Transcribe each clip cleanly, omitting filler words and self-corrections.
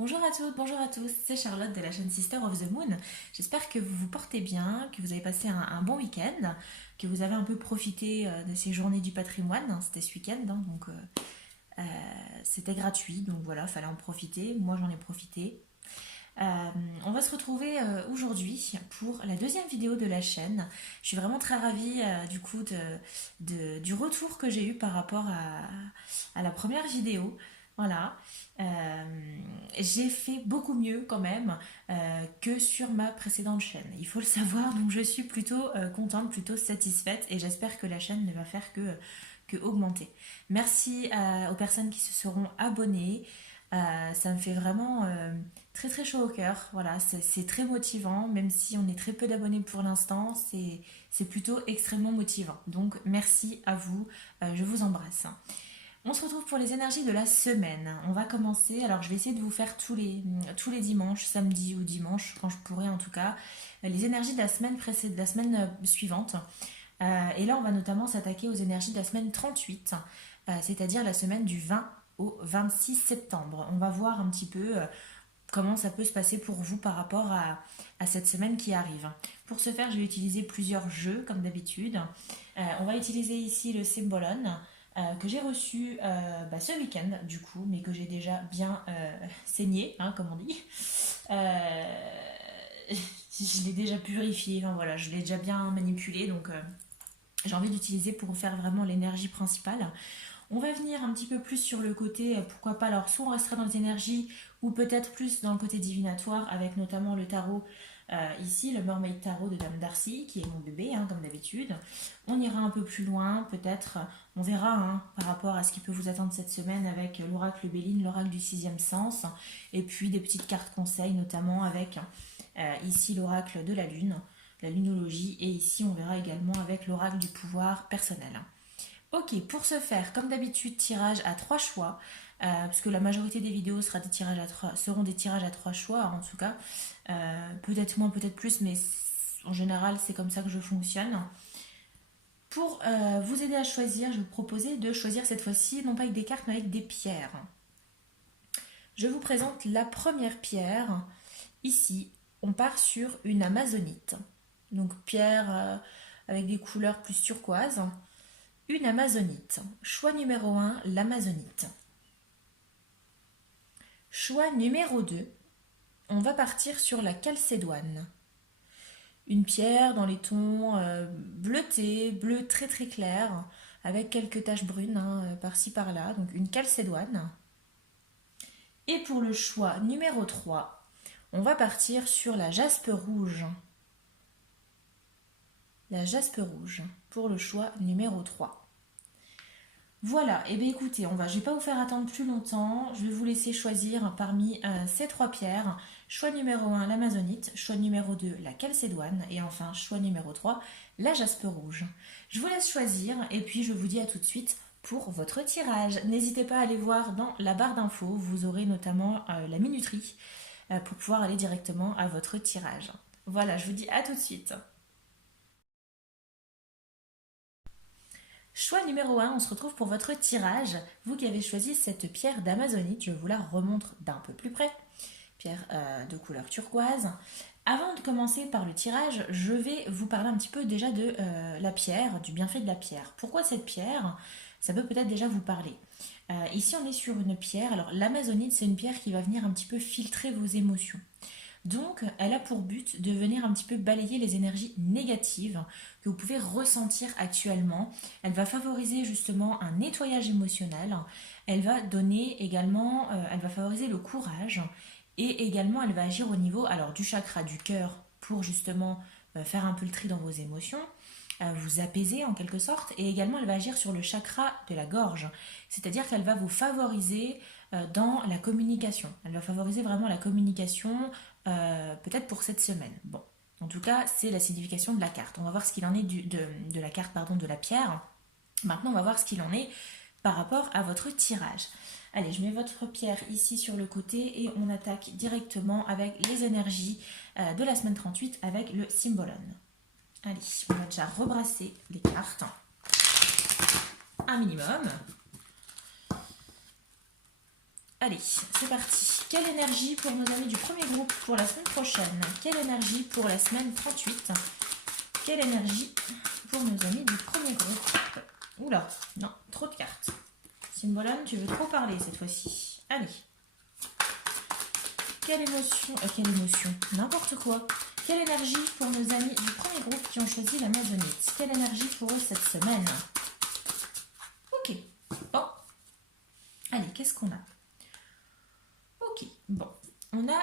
Bonjour à toutes, bonjour à tous, c'est Charlotte de la chaîne Sister of the Moon. J'espère que vous vous portez bien, que vous avez passé un bon week-end, que vous avez un peu profité de ces journées du patrimoine. C'était ce week-end, hein, donc euh, c'était gratuit, donc voilà, fallait en profiter. Moi j'en ai profité. On va se retrouver aujourd'hui pour la deuxième vidéo de la chaîne. Je suis vraiment très ravie du coup du retour que j'ai eu par rapport à la première vidéo. Voilà. Euh, j'ai fait beaucoup mieux quand même que sur ma précédente chaîne. Il faut le savoir, donc je suis plutôt contente, plutôt satisfaite et j'espère que la chaîne ne va faire que augmenter. Merci aux personnes qui se seront abonnées. Ça me fait vraiment très très chaud au cœur. Voilà, c'est très motivant, même si on est très peu d'abonnés pour l'instant, c'est plutôt extrêmement motivant. Donc merci à vous, je vous embrasse. On se retrouve pour les énergies de la semaine. On va commencer, alors je vais essayer de vous faire tous les dimanches, samedi ou dimanche, quand je pourrai en tout cas, les énergies de la semaine précédente, de la semaine suivante. Et là, on va notamment s'attaquer aux énergies de la semaine 38, c'est-à-dire la semaine du 20 au 26 septembre. On va voir un petit peu comment ça peut se passer pour vous par rapport à cette semaine qui arrive. Pour ce faire, je vais utiliser plusieurs jeux, comme d'habitude. On va utiliser ici le Symbolon, que j'ai reçu ce week-end, du coup, mais que j'ai déjà bien saigné, hein, comme on dit. Je l'ai déjà purifié, enfin voilà, je l'ai déjà bien manipulé, donc j'ai envie d'utiliser pour faire vraiment l'énergie principale. On va venir un petit peu plus sur le côté, pourquoi pas, alors soit on restera dans les énergies ou peut-être plus dans le côté divinatoire avec notamment le tarot ici, le Mermaid Tarot de Dame Darcy qui est mon bébé hein, comme d'habitude. On ira un peu plus loin, peut-être, on verra hein, par rapport à ce qui peut vous attendre cette semaine avec l'oracle Béline, l'oracle du sixième sens et puis des petites cartes conseils notamment avec ici l'oracle de la lunologie et ici on verra également avec l'oracle du pouvoir personnel. Ok, pour ce faire, comme d'habitude, tirage à trois choix, parce que la majorité des vidéos seront des tirages à trois choix, en tout cas. Peut-être moins, peut-être plus, mais en général, c'est comme ça que je fonctionne. Pour vous aider à choisir, je vais vous proposer de choisir cette fois-ci, non pas avec des cartes, mais avec des pierres. Je vous présente la première pierre. Ici, on part sur une amazonite. Donc pierre avec des couleurs plus turquoises. Une amazonite. Choix numéro 1, l'amazonite. Choix numéro 2, on va partir sur la calcédoine. Une pierre dans les tons bleutés, bleu très très clair, avec quelques taches brunes hein, par-ci par-là, donc une calcédoine. Et pour le choix numéro 3, on va partir sur la jaspe rouge. La jaspe rouge pour le choix numéro 3. Voilà, et bien écoutez, je ne vais pas vous faire attendre plus longtemps, je vais vous laisser choisir parmi ces trois pierres. Choix numéro 1, l'amazonite, choix numéro 2, la calcédoine, et enfin choix numéro 3, la jaspe rouge. Je vous laisse choisir, et puis je vous dis à tout de suite pour votre tirage. N'hésitez pas à aller voir dans la barre d'infos, vous aurez notamment la minuterie pour pouvoir aller directement à votre tirage. Voilà, je vous dis à tout de suite. Choix numéro 1, on se retrouve pour votre tirage. Vous qui avez choisi cette pierre d'amazonite, je vous la remontre d'un peu plus près. Pierre de couleur turquoise. Avant de commencer par le tirage, je vais vous parler un petit peu déjà de la pierre, du bienfait de la pierre. Pourquoi cette pierre? Ça peut peut-être déjà vous parler. Ici, on est sur une pierre. Alors, l'amazonite, c'est une pierre qui va venir un petit peu filtrer vos émotions. Donc, elle a pour but de venir un petit peu balayer les énergies négatives que vous pouvez ressentir actuellement. Elle va favoriser justement un nettoyage émotionnel. Elle va donner également, elle va favoriser le courage et également elle va agir au niveau alors du chakra du cœur pour justement faire un peu le tri dans vos émotions, vous apaiser en quelque sorte, et également elle va agir sur le chakra de la gorge, c'est-à-dire qu'elle va vous favoriser dans la communication. Elle va favoriser vraiment la communication peut-être pour cette semaine. Bon, en tout cas, c'est la signification de la carte. On va voir ce qu'il en est de la carte, pardon, de la pierre. Maintenant, on va voir ce qu'il en est par rapport à votre tirage. Allez, je mets votre pierre ici sur le côté et on attaque directement avec les énergies de la semaine 38 avec le Symbolon. Allez, on va déjà rebrasser les cartes. Un minimum. Allez, c'est parti. Quelle énergie pour nos amis du premier groupe pour la semaine prochaine? Quelle énergie pour la semaine 38? Quelle énergie pour nos amis du premier groupe? Oula, non, trop de cartes. Symbolone, tu veux trop parler cette fois-ci. Allez. Quelle émotion, n'importe quoi. Quelle énergie pour nos amis du premier groupe qui ont choisi la maisonnette? Quelle énergie pour eux cette semaine? Ok, bon. Allez, qu'est-ce qu'on a? Ok, bon. On a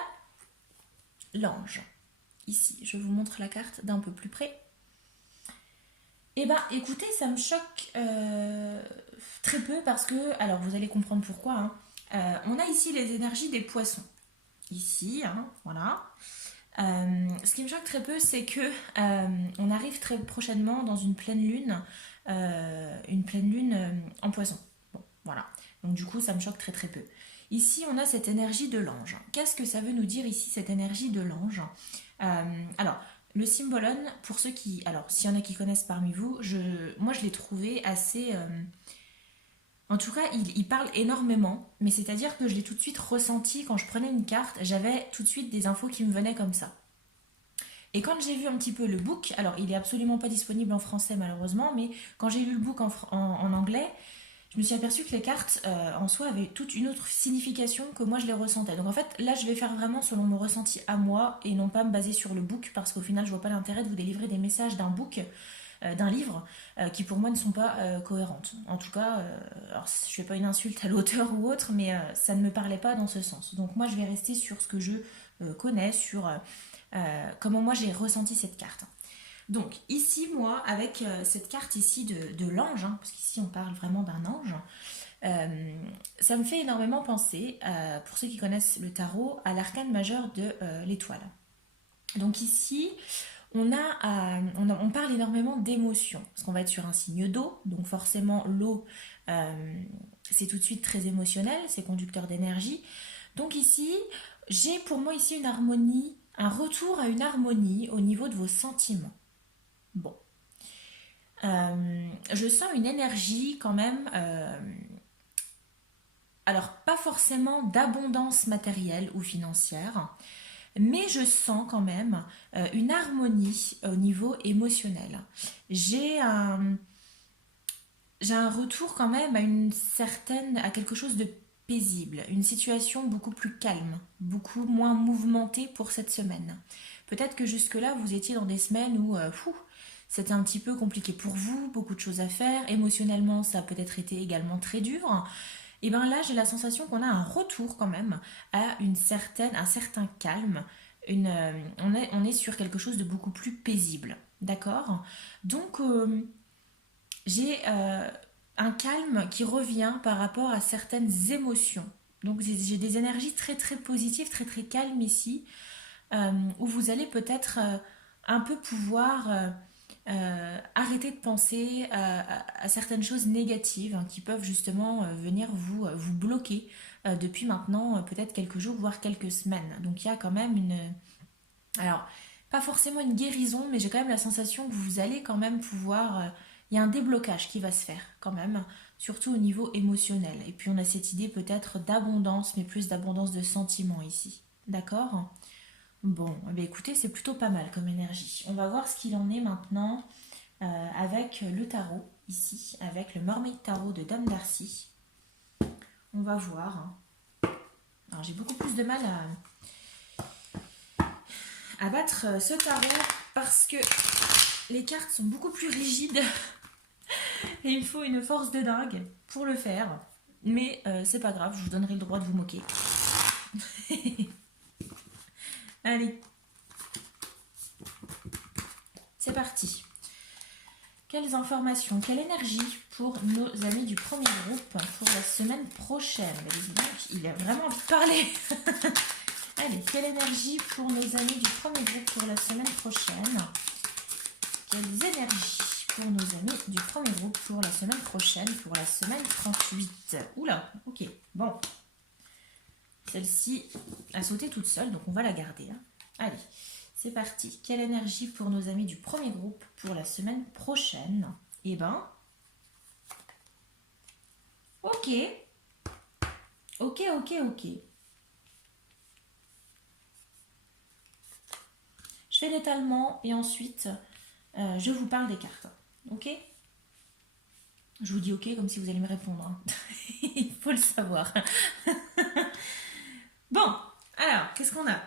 l'ange. Ici, je vous montre la carte d'un peu plus près. Eh ben, écoutez, ça me choque très peu parce que, alors vous allez comprendre pourquoi, hein. On a ici les énergies des poissons. Ici, hein, voilà. Ce qui me choque très peu, c'est que on arrive très prochainement dans une pleine lune en poisson. Bon, voilà. Donc du coup, ça me choque très très peu. Ici, on a cette énergie de l'ange. Qu'est-ce que ça veut nous dire ici, cette énergie de l'ange? Alors, le symbolone, pour ceux qui... Alors, s'il y en a qui connaissent parmi vous, moi je l'ai trouvé assez... En tout cas, il parle énormément, mais c'est-à-dire que je l'ai tout de suite ressenti quand je prenais une carte, j'avais tout de suite des infos qui me venaient comme ça. Et quand j'ai vu un petit peu le book, alors il est absolument pas disponible en français malheureusement, mais quand j'ai lu le book en anglais, je me suis aperçue que les cartes en soi avaient toute une autre signification que moi je les ressentais. Donc en fait, là je vais faire vraiment selon mon ressenti à moi et non pas me baser sur le book parce qu'au final je vois pas l'intérêt de vous délivrer des messages d'un book, d'un livre, qui pour moi ne sont pas cohérentes. En tout cas, alors je fais pas une insulte à l'auteur ou autre, mais ça ne me parlait pas dans ce sens. Donc moi je vais rester sur ce que je connais, sur comment moi j'ai ressenti cette carte. Donc ici, moi, avec cette carte ici de l'ange, hein, parce qu'ici on parle vraiment d'un ange, ça me fait énormément penser, pour ceux qui connaissent le tarot, à l'arcane majeur de l'étoile. Donc ici, on parle énormément d'émotions, parce qu'on va être sur un signe d'eau, donc forcément l'eau, c'est tout de suite très émotionnel, c'est conducteur d'énergie. Donc ici, j'ai pour moi ici une harmonie, un retour à une harmonie au niveau de vos sentiments. Bon. Je sens une énergie quand même, alors pas forcément d'abondance matérielle ou financière, mais je sens quand même une harmonie au niveau émotionnel. J'ai un, j'ai un retour quand même à quelque chose de paisible, une situation beaucoup plus calme, beaucoup moins mouvementée pour cette semaine. Peut-être que jusque-là, vous étiez dans des semaines où c'était un petit peu compliqué pour vous, beaucoup de choses à faire, émotionnellement ça a peut-être été également très dur. Et bien là, j'ai la sensation qu'on a un retour quand même à un certain calme. On est sur quelque chose de beaucoup plus paisible, d'accord? Donc j'ai un calme qui revient par rapport à certaines émotions. Donc j'ai des énergies très très positives, très très calmes ici, où vous allez peut-être un peu pouvoir arrêter de penser à certaines choses négatives, hein, qui peuvent justement venir vous bloquer depuis maintenant peut-être quelques jours, voire quelques semaines. Donc il y a quand même une... Alors, pas forcément une guérison, mais j'ai quand même la sensation que vous allez quand même pouvoir... il y a un déblocage qui va se faire quand même, surtout au niveau émotionnel. Et puis on a cette idée peut-être d'abondance, mais plus d'abondance de sentiments ici. D'accord? Bon, eh bien, écoutez, c'est plutôt pas mal comme énergie. On va voir ce qu'il en est maintenant avec le tarot, ici, avec le Mermaid Tarot de Dame Darcy. On va voir. Alors j'ai beaucoup plus de mal à battre ce tarot parce que les cartes sont beaucoup plus rigides et il faut une force de dingue pour le faire. Mais c'est pas grave, je vous donnerai le droit de vous moquer. Allez, c'est parti. Quelles informations, quelle énergie pour nos amis du premier groupe pour la semaine prochaine? Donc, il a vraiment envie de parler. Allez, quelle énergie pour nos amis du premier groupe pour la semaine prochaine? Quelles énergies pour nos amis du premier groupe pour la semaine prochaine, pour la semaine 38? Oula, ok, bon. Celle-ci a sauté toute seule, donc on va la garder. Hein. Allez, c'est parti. Quelle énergie pour nos amis du premier groupe pour la semaine prochaine? Eh ben, ok. Ok. Je fais l'étalement et ensuite je vous parle des cartes. Ok? Je vous dis ok comme si vous allez me répondre, hein. Il faut le savoir. Bon, alors, qu'est-ce qu'on a?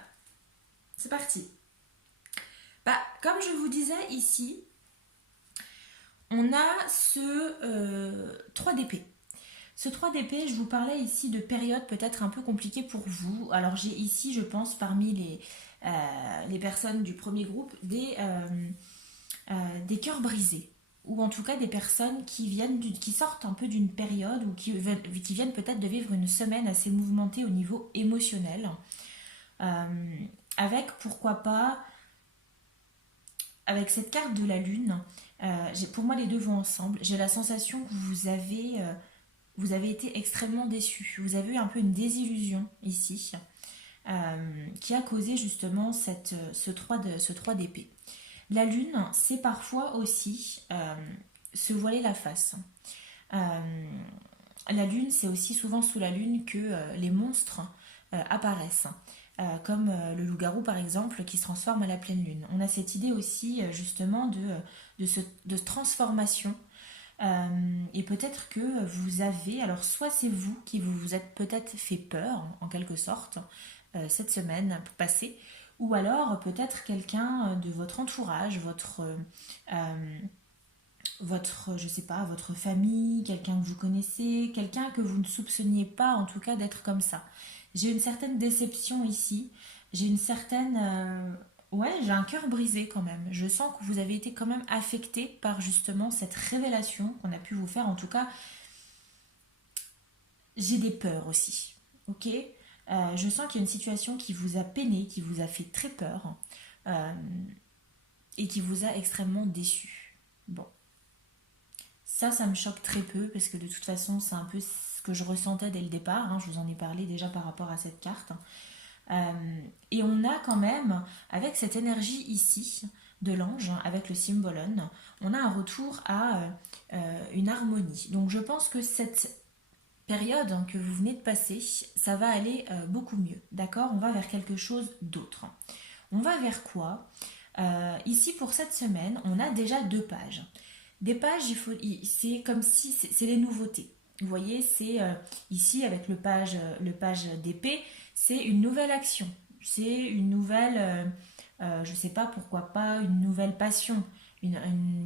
C'est parti. Bah, comme je vous disais ici, on a ce 3 d'épée. Ce 3 d'épée, je vous parlais ici de périodes peut-être un peu compliquées pour vous. Alors j'ai ici, je pense, parmi les personnes du premier groupe, des cœurs brisés. Ou en tout cas des personnes qui sortent un peu d'une période ou qui viennent peut-être de vivre une semaine assez mouvementée au niveau émotionnel. Euh, avec, pourquoi pas, avec cette carte de la lune, pour moi les deux vont ensemble. J'ai la sensation que vous avez été extrêmement déçu. Vous avez eu un peu une désillusion ici, qui a causé justement ce 3 d'épée. La lune, c'est parfois aussi se voiler la face. Euh, la lune, c'est aussi souvent sous la lune que les monstres apparaissent. Comme le loup-garou par exemple qui se transforme à la pleine lune. On a cette idée aussi justement de transformation. Et peut-être que vous avez, alors soit c'est vous qui vous êtes peut-être fait peur en quelque sorte cette semaine passée, ou alors peut-être quelqu'un de votre entourage, je sais pas, votre famille, quelqu'un que vous connaissez, quelqu'un que vous ne soupçonniez pas en tout cas d'être comme ça. J'ai une certaine déception ici, j'ai une certaine... ouais, j'ai un cœur brisé quand même. Je sens que vous avez été quand même affecté par justement cette révélation qu'on a pu vous faire. En tout cas, j'ai des peurs aussi. Ok. Je sens qu'il y a une situation qui vous a peiné, qui vous a fait très peur euh, et qui vous a extrêmement déçu. Bon, ça me choque très peu parce que de toute façon, c'est un peu ce que je ressentais dès le départ, hein. Je vous en ai parlé déjà par rapport à cette carte. Euh, et on a quand même, avec cette énergie ici de l'ange, avec le symbolon, on a un retour à une harmonie. Donc je pense que cette période que vous venez de passer, ça va aller beaucoup mieux. D'accord? On va vers quelque chose d'autre. On va vers quoi? Ici pour cette semaine, on a déjà 2 pages. Des pages, c'est comme si c'est les nouveautés. Vous voyez, c'est ici avec le page d'épée, c'est une nouvelle action. C'est une nouvelle, je ne sais pas pourquoi pas, une nouvelle passion, une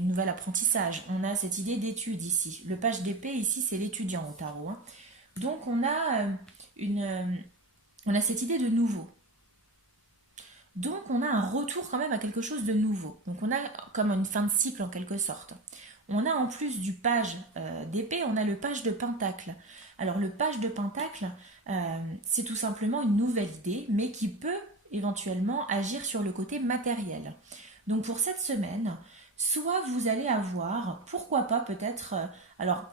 nouvel apprentissage. On a cette idée d'étude ici. Le page d'épée ici, c'est l'étudiant au tarot, hein. Donc une, euh, on a cette idée de nouveau. Donc on a un retour quand même à quelque chose de nouveau. Donc on a comme une fin de cycle en quelque sorte. On a en plus du page d'épée, on a le page de pentacle. Alors le page de pentacle, c'est tout simplement une nouvelle idée, mais qui peut éventuellement agir sur le côté matériel. Donc pour cette semaine, soit vous allez avoir, pourquoi pas peut-être, alors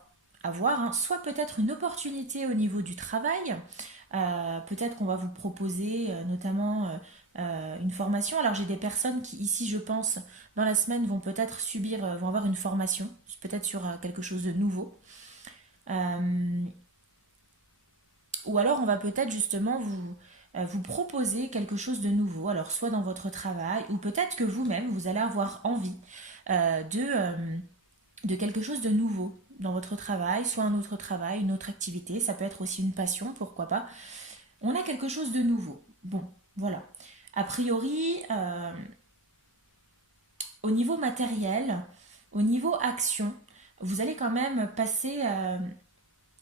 avoir, hein, soit peut-être une opportunité au niveau du travail, peut-être qu'on va vous proposer notamment une formation. Alors j'ai des personnes qui ici je pense dans la semaine vont peut-être vont avoir une formation, peut-être sur quelque chose de nouveau. Euh, ou alors on va peut-être justement vous proposer quelque chose de nouveau, alors soit dans votre travail, ou peut-être que vous-même vous allez avoir envie de quelque chose de nouveau dans votre travail, soit un autre travail, une autre activité, ça peut être aussi une passion, pourquoi pas. On a quelque chose de nouveau. Bon, voilà. A priori, au niveau matériel, au niveau action, vous allez quand même passer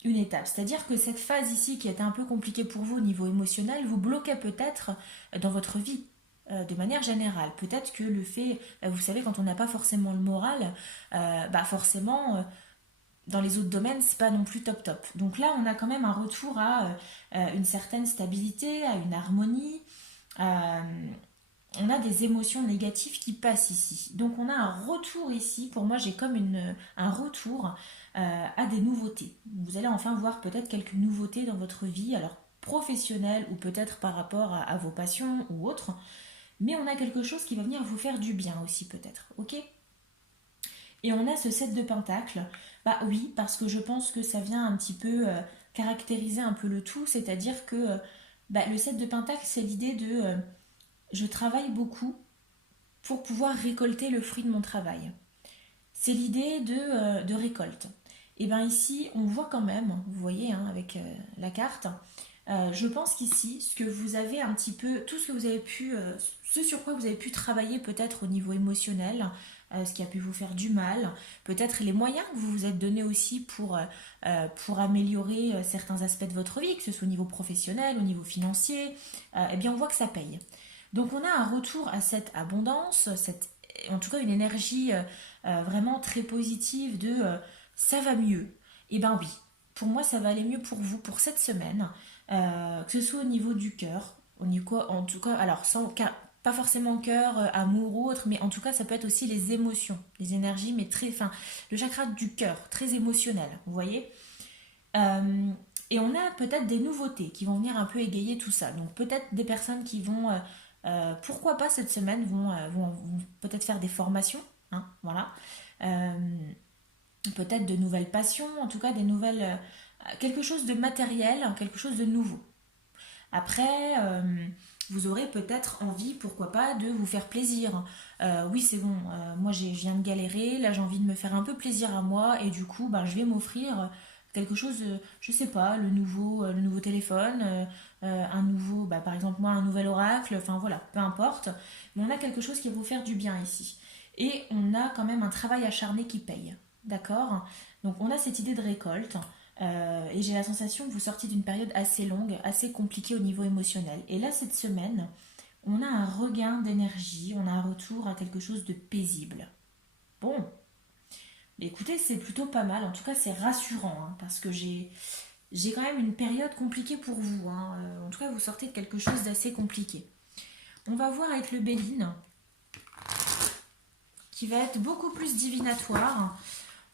une étape. C'est-à-dire que cette phase ici qui était un peu compliquée pour vous au niveau émotionnel, vous bloquait peut-être dans votre vie de manière générale. Peut-être que le fait, vous savez, quand on n'a pas forcément le moral, forcément, dans les autres domaines, c'est pas non plus top top. Donc là, on a quand même un retour à une certaine stabilité, à une harmonie. Euh, on a des émotions négatives qui passent ici. Donc on a un retour ici. Pour moi, j'ai comme un retour à des nouveautés. Vous allez enfin voir peut-être quelques nouveautés dans votre vie, alors professionnelle ou peut-être par rapport à vos passions ou autres. Mais on a quelque chose qui va venir vous faire du bien aussi peut-être. Ok? Et on a ce 7 de pentacle. Bah oui, parce que je pense que ça vient un petit peu caractériser un peu le tout. C'est-à-dire que le 7 de pentacle, c'est l'idée de je travaille beaucoup, pour pouvoir récolter le fruit de mon travail. C'est l'idée de récolte. Et bien ici, on voit quand même, vous voyez hein, avec la carte, je pense qu'ici, ce que vous avez un petit peu, tout ce que vous avez pu, ce sur quoi vous avez pu travailler peut-être au niveau émotionnel, ce qui a pu vous faire du mal, peut-être les moyens que vous vous êtes donnés aussi pour améliorer certains aspects de votre vie, que ce soit au niveau professionnel, au niveau financier, eh bien on voit que ça paye. Donc on a un retour à cette abondance, en tout cas une énergie vraiment très positive de ça va mieux. Et ben oui, pour moi ça va aller mieux pour vous pour cette semaine, que ce soit au niveau du cœur, au niveau, en tout cas, alors pas forcément cœur, amour ou autre, mais en tout cas ça peut être aussi les émotions, les énergies, mais très, enfin, le chakra du cœur, très émotionnel, vous voyez. Euh, et on a peut-être des nouveautés qui vont venir un peu égayer tout ça. Donc peut-être des personnes qui vont, pourquoi pas cette semaine, vont peut-être faire des formations, hein, voilà. Euh, Peut-être de nouvelles passions, en tout cas des nouvelles, quelque chose de matériel, quelque chose de nouveau. Après, vous aurez peut-être envie, pourquoi pas, de vous faire plaisir. Oui, c'est bon, moi je viens de galérer, là j'ai envie de me faire un peu plaisir à moi et du coup, ben, je vais m'offrir quelque chose, je sais pas, le nouveau téléphone, un nouveau, bah, par exemple moi, un nouvel oracle, enfin voilà, peu importe. Mais on a quelque chose qui va vous faire du bien ici. Et on a quand même un travail acharné qui paye. D'accord. Donc on a cette idée de récolte. Et j'ai la sensation que vous sortiez d'une période assez longue, assez compliquée au niveau émotionnel. Et là, cette semaine, on a un regain d'énergie, on a un retour à quelque chose de paisible. Bon, mais écoutez, c'est plutôt pas mal. En tout cas, c'est rassurant, hein, parce que j'ai quand même une période compliquée pour vous, hein. En tout cas, vous sortez de quelque chose d'assez compliqué. On va voir avec le Béline, qui va être beaucoup plus divinatoire.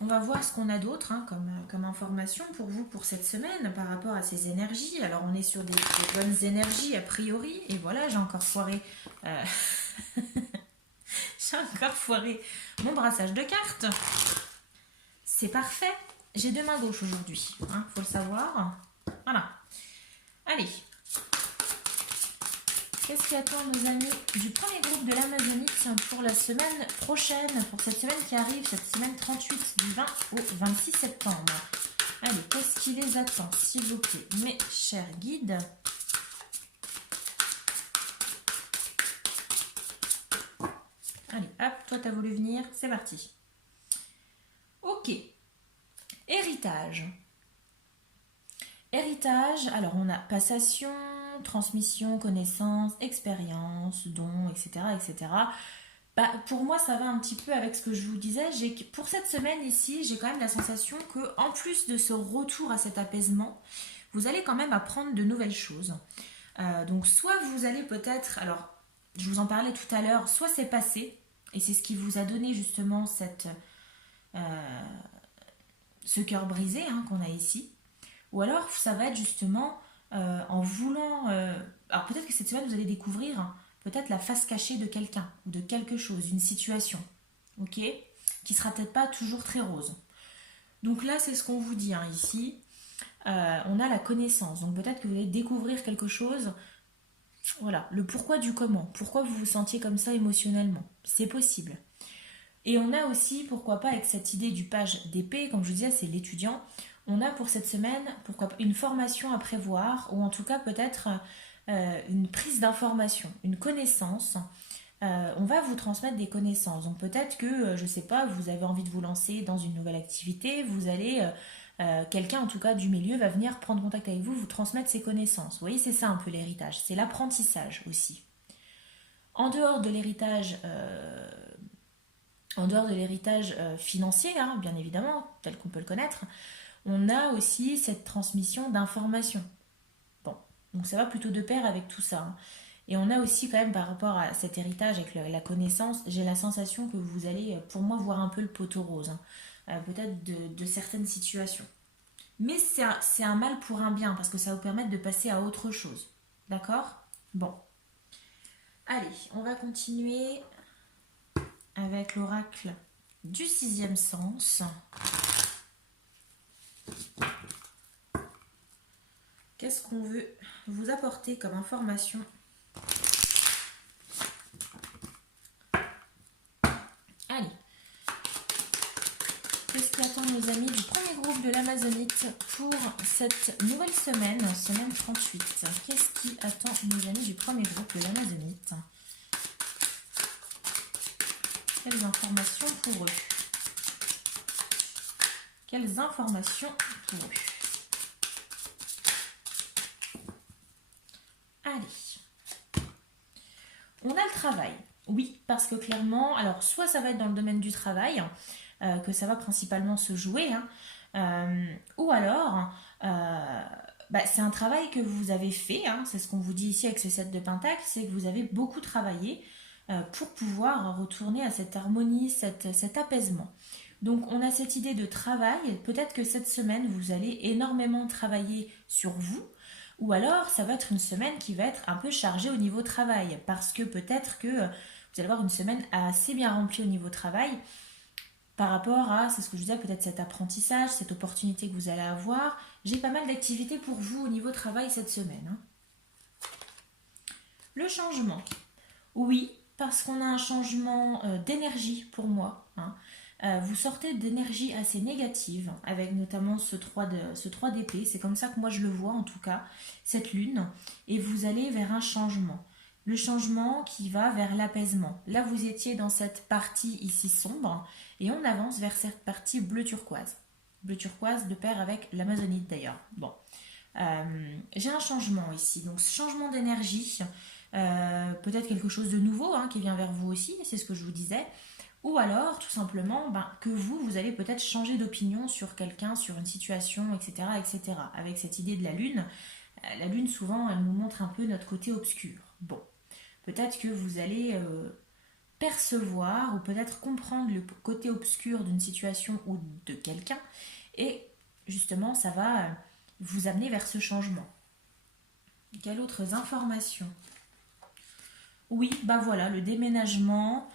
On va voir ce qu'on a d'autre hein, comme information pour vous pour cette semaine par rapport à ces énergies. Alors on est sur des bonnes énergies a priori. Et voilà, j'ai encore foiré. euh, j'ai encore foiré mon brassage de cartes. C'est parfait. J'ai deux mains gauches aujourd'hui. Hein, faut le savoir. Voilà. Allez. Qu'est-ce qui attend nos amis du premier groupe de l'Amazonite pour la semaine prochaine, pour cette semaine qui arrive, cette semaine 38 du 20 au 26 septembre. Allez, qu'est-ce qui les attend, s'il vous plaît, mes chers guides? Allez, hop, toi t'as voulu venir, c'est parti. Ok, héritage. Héritage, alors on a passation, transmission, connaissance, expérience, don, etc. etc. Bah, pour moi, ça va un petit peu avec ce que je vous disais. Pour cette semaine ici, j'ai quand même la sensation que, en plus de ce retour à cet apaisement, vous allez quand même apprendre de nouvelles choses. Donc, soit vous allez peut-être, alors, je vous en parlais tout à l'heure, soit c'est passé, et c'est ce qui vous a donné justement euh, ce cœur brisé hein, qu'on a ici. Ou alors, ça va être justement en voulant. Alors, peut-être que cette semaine, vous allez découvrir peut-être la face cachée de quelqu'un, ou de quelque chose, d'une situation, ok, qui sera peut-être pas toujours très rose. Donc là, c'est ce qu'on vous dit hein, ici. On a la connaissance, donc peut-être que vous allez découvrir quelque chose. Voilà, le pourquoi du comment. Pourquoi vous vous sentiez comme ça émotionnellement. C'est possible. Et on a aussi, pourquoi pas, avec cette idée du page d'épée, comme je vous disais, c'est l'étudiant. On a pour cette semaine, pourquoi pas, une formation à prévoir, ou en tout cas peut-être une prise d'information, une connaissance. On va vous transmettre des connaissances. Donc peut-être que, je ne sais pas, vous avez envie de vous lancer dans une nouvelle activité, vous allez, quelqu'un en tout cas du milieu va venir prendre contact avec vous, vous transmettre ses connaissances. Vous voyez, c'est ça un peu l'héritage, c'est l'apprentissage aussi. En dehors de l'héritage, financier, hein, bien évidemment, tel qu'on peut le connaître, on a aussi cette transmission d'informations. Bon, donc ça va plutôt de pair avec tout ça, hein. Et on a aussi quand même par rapport à cet héritage avec la connaissance, j'ai la sensation que vous allez, pour moi, voir un peu le poteau rose, hein, peut-être de certaines situations. Mais c'est un mal pour un bien, parce que ça va vous permettre de passer à autre chose. D'accord? Bon. Allez, on va continuer avec l'oracle du sixième sens. Qu'est-ce qu'on veut vous apporter comme information nos amis du premier groupe de l'Amazonite pour cette nouvelle semaine, semaine 38? Qu'est-ce qui attend nos amis du premier groupe de l'Amazonite? Quelles informations pour eux? Quelles informations pour eux? Allez. On a le travail. Oui, parce que clairement, alors soit ça va être dans le domaine du travail, que ça va principalement se jouer, hein, ou alors c'est un travail que vous avez fait, hein, c'est ce qu'on vous dit ici avec ce 7 de Pentacle, c'est que vous avez beaucoup travaillé pour pouvoir retourner à cette harmonie, cet apaisement. Donc on a cette idée de travail, peut-être que cette semaine vous allez énormément travailler sur vous, ou alors ça va être une semaine qui va être un peu chargée au niveau travail, parce que peut-être que vous allez avoir une semaine assez bien remplie au niveau travail, par rapport à, c'est ce que je disais, peut-être cet apprentissage, cette opportunité que vous allez avoir. J'ai pas mal d'activités pour vous au niveau travail cette semaine, hein. Le changement. Oui, parce qu'on a un changement d'énergie pour moi, hein. Vous sortez d'énergie assez négative, avec notamment ce 3 d'épée, c'est comme ça que moi je le vois en tout cas, cette lune, et vous allez vers un changement. Le changement qui va vers l'apaisement. Là, vous étiez dans cette partie ici sombre, et on avance vers cette partie bleu turquoise. Bleu turquoise de pair avec l'amazonite d'ailleurs. Bon, j'ai un changement ici, donc ce changement d'énergie, peut-être quelque chose de nouveau hein, qui vient vers vous aussi, c'est ce que je vous disais. Ou alors, tout simplement, que vous allez peut-être changer d'opinion sur quelqu'un, sur une situation, etc., etc. Avec cette idée de la lune, souvent, elle nous montre un peu notre côté obscur. Bon, peut-être que vous allez percevoir ou peut-être comprendre le côté obscur d'une situation ou de quelqu'un, et justement, ça va vous amener vers ce changement. Quelles autres informations? Oui, voilà, le déménagement.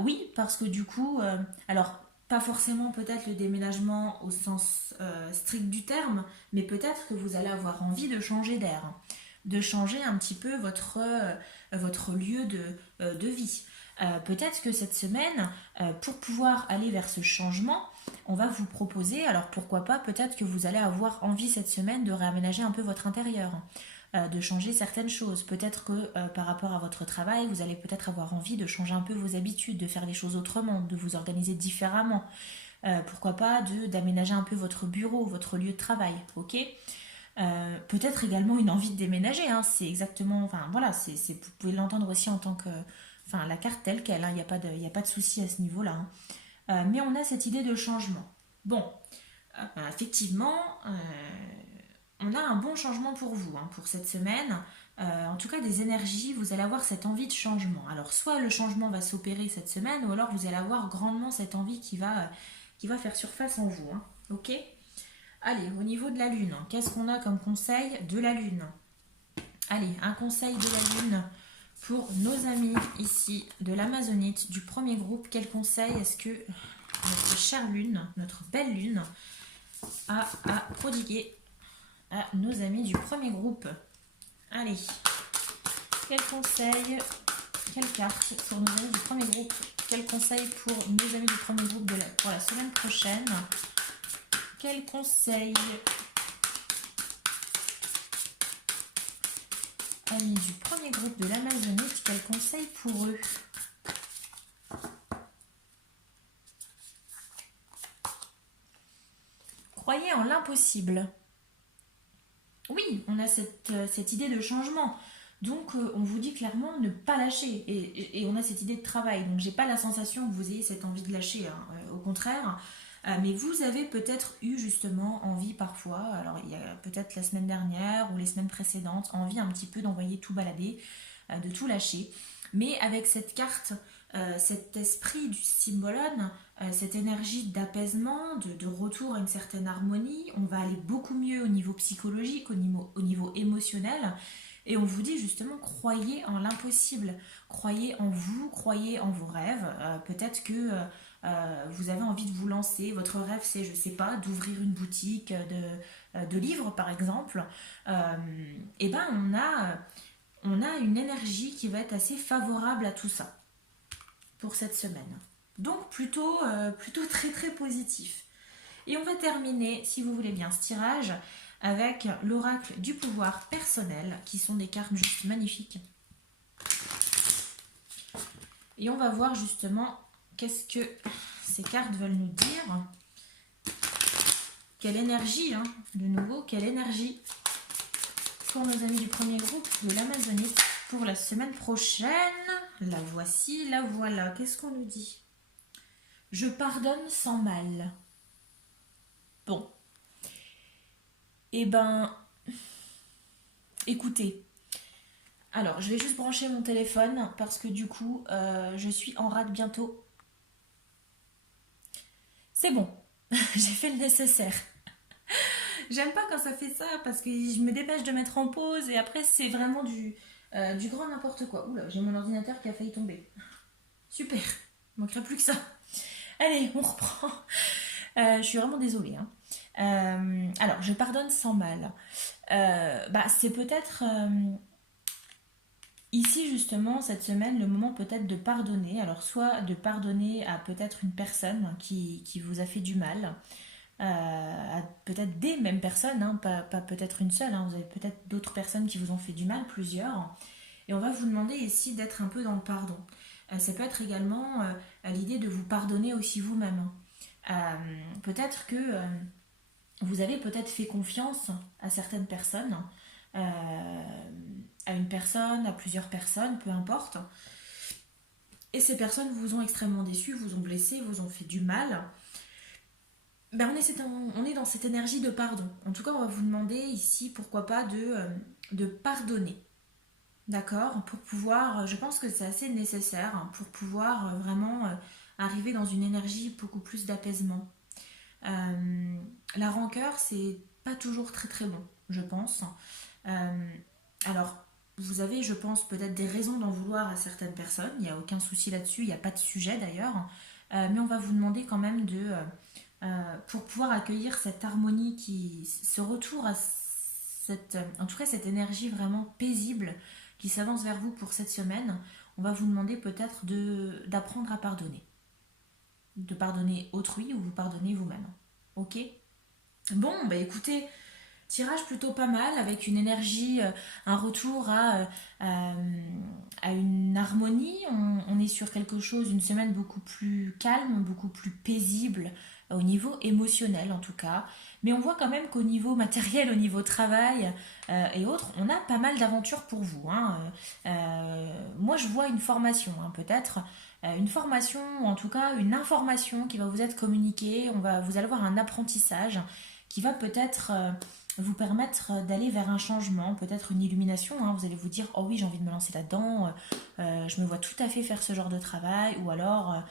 Oui, parce que du coup, alors pas forcément peut-être le déménagement au sens strict du terme, mais peut-être que vous allez avoir envie de changer d'air, hein, de changer un petit peu votre lieu de vie. Peut-être que cette semaine, pour pouvoir aller vers ce changement, on va vous proposer, alors pourquoi pas, peut-être que vous allez avoir envie cette semaine de réaménager un peu votre intérieur, de changer certaines choses. Peut-être que par rapport à votre travail, vous allez peut-être avoir envie de changer un peu vos habitudes, de faire les choses autrement, de vous organiser différemment. Pourquoi pas d'aménager un peu votre bureau, votre lieu de travail, ok? Peut-être également une envie de déménager, hein, c'est exactement, enfin voilà, vous pouvez l'entendre aussi en tant que, enfin la carte telle qu'elle, hein, il n'y a pas de souci à ce niveau-là, hein. Mais on a cette idée de changement. Bon, effectivement, on a un bon changement pour vous, hein, pour cette semaine. En tout cas, des énergies, vous allez avoir cette envie de changement. Alors, soit le changement va s'opérer cette semaine, ou alors vous allez avoir grandement cette envie qui va faire surface en vous, hein. Ok? Allez, au niveau de la Lune, qu'est-ce qu'on a comme conseil de la Lune? Allez, un conseil de la Lune pour nos amis ici de l'Amazonite, du premier groupe. Quel conseil est-ce que notre chère Lune, notre belle Lune, a à prodiguer à nos amis du premier groupe? Allez, quel conseil, quelle carte pour nos amis du premier groupe? Quel conseil pour nos amis du premier groupe pour la semaine prochaine? Quel conseil, amis du premier groupe de l'Amazonite, quel conseil pour eux? Croyez en l'impossible. Oui, on a cette idée de changement. Donc, on vous dit clairement ne pas lâcher. Et on a cette idée de travail. Donc, j'ai pas la sensation que vous ayez cette envie de lâcher, hein. Au contraire. Mais vous avez peut-être eu justement envie parfois, alors il y a peut-être la semaine dernière ou les semaines précédentes, envie un petit peu d'envoyer tout balader, de tout lâcher. Mais avec cette carte, cet esprit du Symbolone, cette énergie d'apaisement, de retour à une certaine harmonie, on va aller beaucoup mieux au niveau psychologique, au niveau émotionnel. Et on vous dit justement, croyez en l'impossible, croyez en vous, croyez en vos rêves. Peut-être que vous avez envie de vous lancer, votre rêve c'est, je sais pas, d'ouvrir une boutique de livres par exemple. Et ben on a une énergie qui va être assez favorable à tout ça pour cette semaine. Donc plutôt très très positif. Et on va terminer, si vous voulez bien, ce tirage avec l'oracle du pouvoir personnel, qui sont des cartes juste magnifiques. Et on va voir justement qu'est-ce que ces cartes veulent nous dire. Quelle énergie, hein, de nouveau, quelle énergie pour nos amis du premier groupe de l'Amazonite pour la semaine prochaine. La voici, la voilà. Qu'est-ce qu'on nous dit? Je pardonne sans mal. Bon. Eh ben, écoutez. Alors, je vais juste brancher mon téléphone parce que du coup, je suis en rade bientôt. C'est bon, j'ai fait le nécessaire. J'aime pas quand ça fait ça parce que je me dépêche de mettre en pause et après c'est vraiment du grand n'importe quoi. Oula, j'ai mon ordinateur qui a failli tomber. Super, il manquerait plus que ça. Allez, on reprend. Je suis vraiment désolée, hein. Alors, je pardonne sans mal. C'est peut-être ici justement cette semaine le moment peut-être de pardonner. Alors, soit de pardonner à peut-être une personne qui vous a fait du mal, à peut-être des mêmes personnes, hein, pas peut-être une seule, hein, vous avez peut-être d'autres personnes qui vous ont fait du mal, plusieurs. Et on va vous demander ici d'être un peu dans le pardon. Ça peut être également l'idée de vous pardonner aussi vous-même. Peut-être que vous avez peut-être fait confiance à certaines personnes, à une personne, à plusieurs personnes, peu importe. Et ces personnes vous ont extrêmement déçu, vous ont blessé, vous ont fait du mal. On est dans cette énergie de pardon. En tout cas, on va vous demander ici, pourquoi pas, de pardonner. D'accord? Pour pouvoir, je pense que c'est assez nécessaire pour pouvoir vraiment arriver dans une énergie beaucoup plus d'apaisement. La rancœur, c'est pas toujours très très bon, je pense. Euh, alors, vous avez, je pense, peut-être des raisons d'en vouloir à certaines personnes. Il n'y a aucun souci là-dessus, il n'y a pas de sujet d'ailleurs. Mais on va vous demander quand même pour pouvoir accueillir cette harmonie, ce retour à en tout cas cette énergie vraiment paisible qui s'avance vers vous pour cette semaine, on va vous demander peut-être d'apprendre à pardonner. De pardonner autrui ou vous pardonner vous-même. Ok? Bon, bah écoutez, tirage plutôt pas mal avec une énergie, un retour à une harmonie. On est sur quelque chose, une semaine beaucoup plus calme, beaucoup plus paisible au niveau émotionnel en tout cas. Mais on voit quand même qu'au niveau matériel, au niveau travail et autres, on a pas mal d'aventures pour vous, hein. Moi je vois une formation, hein, peut-être. Une formation ou en tout cas une information qui va vous être communiquée. Vous allez avoir un apprentissage qui va peut-être vous permettre d'aller vers un changement, peut-être une illumination, hein. Vous allez vous dire, oh oui, j'ai envie de me lancer là-dedans, je me vois tout à fait faire ce genre de travail, ou alors,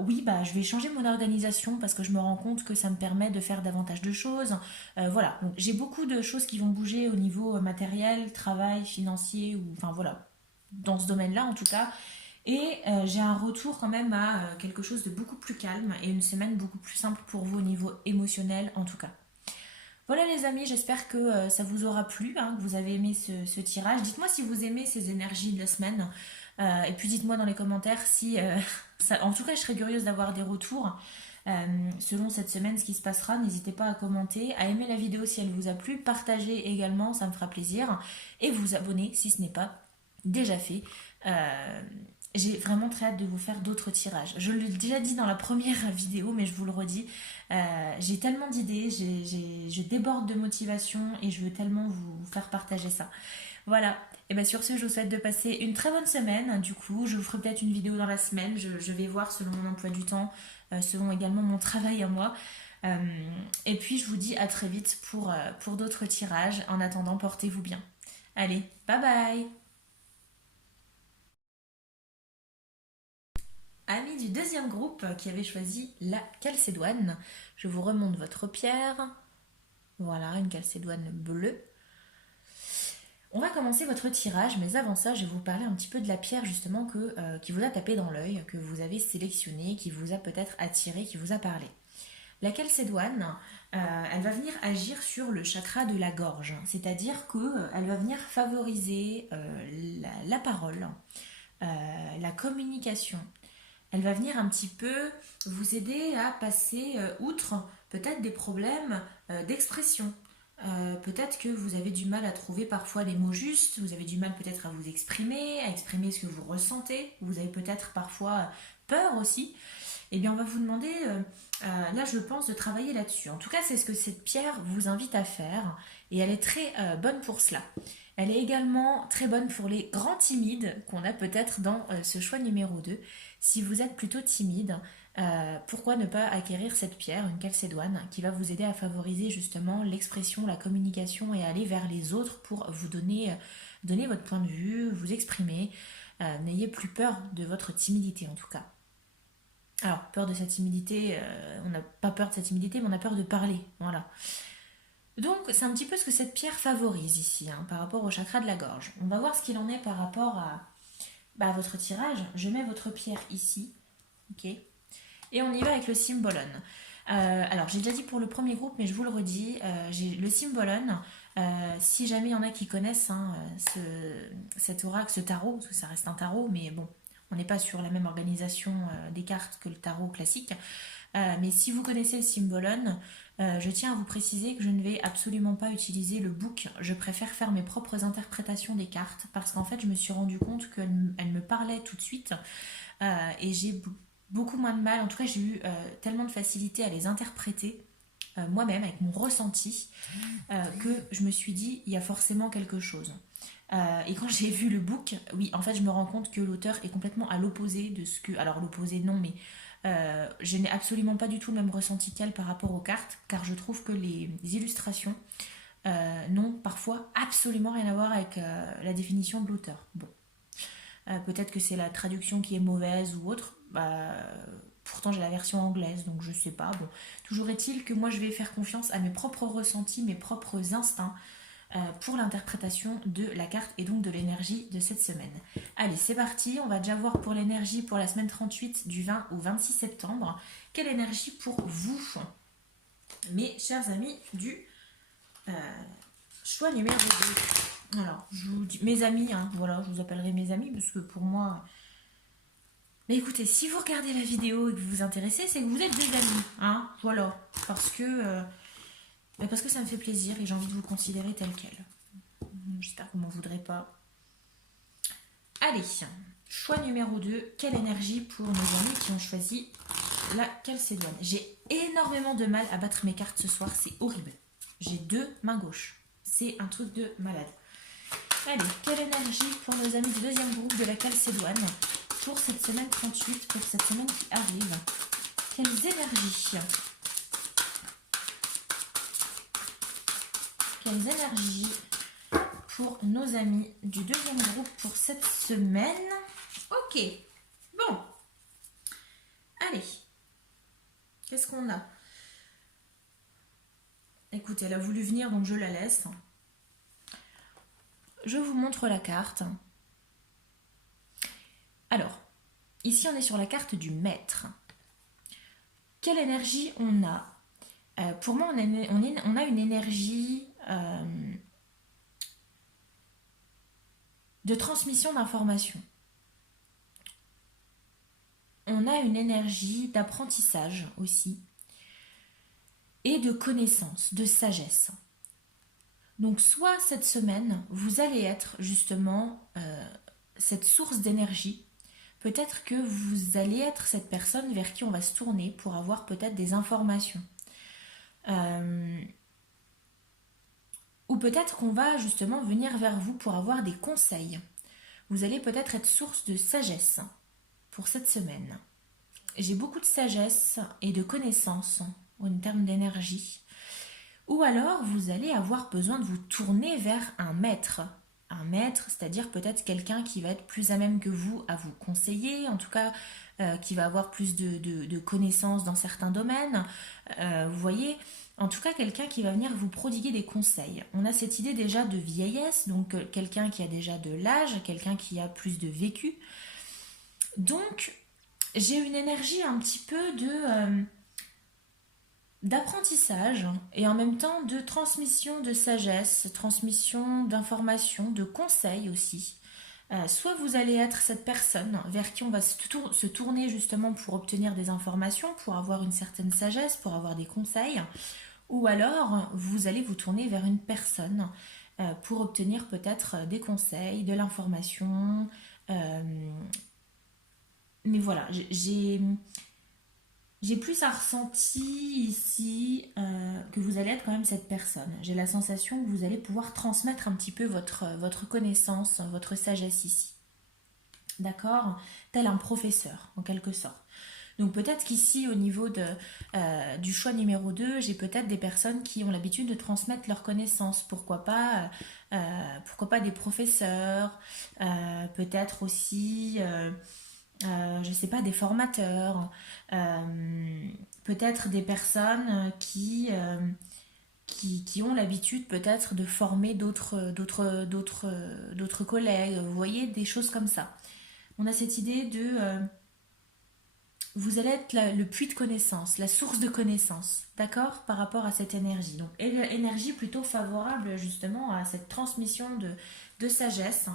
oui, je vais changer mon organisation parce que je me rends compte que ça me permet de faire davantage de choses. Voilà, donc j'ai beaucoup de choses qui vont bouger au niveau matériel, travail, financier, ou enfin voilà, dans ce domaine-là en tout cas. Et j'ai un retour quand même à quelque chose de beaucoup plus calme et une semaine beaucoup plus simple pour vous au niveau émotionnel en tout cas. Voilà les amis, j'espère que ça vous aura plu, hein, que vous avez aimé ce tirage. Dites-moi si vous aimez ces énergies de la semaine. Et puis dites-moi dans les commentaires si... en tout cas, je serais curieuse d'avoir des retours. Selon cette semaine, ce qui se passera, n'hésitez pas à commenter, à aimer la vidéo si elle vous a plu, partager également, ça me fera plaisir. Et vous abonner si ce n'est pas déjà fait. J'ai vraiment très hâte de vous faire d'autres tirages. Je l'ai déjà dit dans la première vidéo, mais je vous le redis. J'ai tellement d'idées, je déborde de motivation et je veux tellement vous faire partager ça. Voilà. Et bien sur ce, je vous souhaite de passer une très bonne semaine. Du coup, je vous ferai peut-être une vidéo dans la semaine. Je vais voir selon mon emploi du temps, selon également mon travail à moi. Et puis, je vous dis à très vite pour d'autres tirages. En attendant, portez-vous bien. Allez, bye bye! Amis du deuxième groupe qui avait choisi la calcédoine, je vous remonte votre pierre. Voilà, une calcédoine bleue. On va commencer votre tirage, mais avant ça, je vais vous parler un petit peu de la pierre justement qui vous a tapé dans l'œil, que vous avez sélectionnée, qui vous a peut-être attiré, qui vous a parlé. La calcédoine, elle va venir agir sur le chakra de la gorge, c'est-à-dire qu'elle va venir favoriser la parole, la communication. Elle va venir un petit peu vous aider à passer outre peut-être des problèmes d'expression. Peut-être que vous avez du mal à trouver parfois les mots justes, vous avez du mal peut-être à exprimer ce que vous ressentez, vous avez peut-être parfois peur aussi. Eh bien, on va vous demander, là je pense, de travailler là-dessus. En tout cas, c'est ce que cette pierre vous invite à faire et elle est très bonne pour cela. Elle est également très bonne pour les grands timides qu'on a peut-être dans ce choix numéro 2. Si vous êtes plutôt timide, pourquoi ne pas acquérir cette pierre, une calcédoine, qui va vous aider à favoriser justement l'expression, la communication et à aller vers les autres pour vous donner votre point de vue, vous exprimer. N'ayez plus peur de votre timidité en tout cas. Alors, peur de cette timidité, on n'a pas peur de cette timidité, mais on a peur de parler, voilà. Donc, c'est un petit peu ce que cette pierre favorise ici, hein, par rapport au chakra de la gorge. On va voir ce qu'il en est par rapport à votre tirage. Je mets votre pierre ici, ok, et on y va avec le Cymbolon. Alors, j'ai déjà dit pour le premier groupe, mais je vous le redis, j'ai le Cymbolon. Si jamais il y en a qui connaissent hein, cet oracle, ce tarot, parce que ça reste un tarot, mais bon, on n'est pas sur la même organisation des cartes que le tarot classique. Mais si vous connaissez le Cymbolon, je tiens à vous préciser que je ne vais absolument pas utiliser le book. Je préfère faire mes propres interprétations des cartes parce qu'en fait, je me suis rendu compte qu'elles me parlaient tout de suite et j'ai beaucoup moins de mal. En tout cas, j'ai eu tellement de facilité à les interpréter moi-même avec mon ressenti que je me suis dit il y a forcément quelque chose. Et quand j'ai vu le book, oui, en fait, je me rends compte que l'auteur est complètement à l'opposé de ce que... Alors, l'opposé, non, mais je n'ai absolument pas du tout le même ressenti qu'elle par rapport aux cartes, car je trouve que les illustrations n'ont parfois absolument rien à voir avec la définition de l'auteur. Bon, peut-être que c'est la traduction qui est mauvaise ou autre. Pourtant, j'ai la version anglaise, donc je sais pas. Bon, toujours est-il que moi, je vais faire confiance à mes propres ressentis, mes propres instincts, pour l'interprétation de la carte et donc de l'énergie de cette semaine. Allez, c'est parti, on va déjà voir pour l'énergie pour la semaine 38 du 20 au 26 septembre. Quelle énergie pour vous, mes chers amis du choix numéro 2. Alors, je vous dis, mes amis, hein, voilà, je vous appellerai mes amis parce que pour moi... Mais écoutez, si vous regardez la vidéo et que vous vous intéressez, c'est que vous êtes des amis, hein, voilà, parce que ça me fait plaisir et j'ai envie de vous considérer tel quel. J'espère que vous m'en voudrez pas. Allez, choix numéro 2. Quelle énergie pour nos amis qui ont choisi la calcédoine. J'ai énormément de mal à battre mes cartes ce soir, c'est horrible. J'ai 2 mains gauches. C'est un truc de malade. Allez, quelle énergie pour nos amis du deuxième groupe de la calcédoine pour cette semaine 38, pour cette semaine qui arrive. Quelles énergies? Quelles énergies pour nos amis du deuxième groupe pour cette semaine? Ok, bon. Allez, qu'est-ce qu'on a? Écoutez, elle a voulu venir, donc je la laisse. Je vous montre la carte. Alors, ici on est sur la carte du maître. Quelle énergie on a? Pour moi, on a une énergie de transmission d'informations. On a une énergie d'apprentissage aussi et de connaissance, de sagesse. Donc soit cette semaine, vous allez être justement cette source d'énergie. Peut-être que vous allez être cette personne vers qui on va se tourner pour avoir peut-être des informations. Ou peut-être qu'on va justement venir vers vous pour avoir des conseils. Vous allez peut-être être source de sagesse pour cette semaine. J'ai beaucoup de sagesse et de connaissances en termes d'énergie. Ou alors, vous allez avoir besoin de vous tourner vers un maître. Un maître, c'est-à-dire peut-être quelqu'un qui va être plus à même que vous à vous conseiller, en tout cas qui va avoir plus de connaissances dans certains domaines. Vous voyez, en tout cas quelqu'un qui va venir vous prodiguer des conseils. On a cette idée déjà de vieillesse, donc quelqu'un qui a déjà de l'âge, quelqu'un qui a plus de vécu. Donc, j'ai une énergie un petit peu d'apprentissage et en même temps de transmission de sagesse, transmission d'informations, de conseils aussi. Soit vous allez être cette personne vers qui on va se tourner justement pour obtenir des informations, pour avoir une certaine sagesse, pour avoir des conseils, ou alors vous allez vous tourner vers une personne pour obtenir peut-être des conseils, de l'information. euh, mais voilà, j'ai plus un ressenti ici que vous allez être quand même cette personne. J'ai la sensation que vous allez pouvoir transmettre un petit peu votre connaissance, votre sagesse ici. D'accord? Tel un professeur, en quelque sorte. Donc peut-être qu'ici, au niveau du choix numéro 2, j'ai peut-être des personnes qui ont l'habitude de transmettre leurs connaissances. Pourquoi pas des professeurs, peut-être aussi, je ne sais pas, des formateurs, peut-être des personnes qui ont l'habitude peut-être de former d'autres collègues. Vous voyez, des choses comme ça. On a cette idée de vous allez être le puits de connaissances, la source de connaissances, d'accord, par rapport à cette énergie. Donc, énergie plutôt favorable justement à cette transmission de sagesse.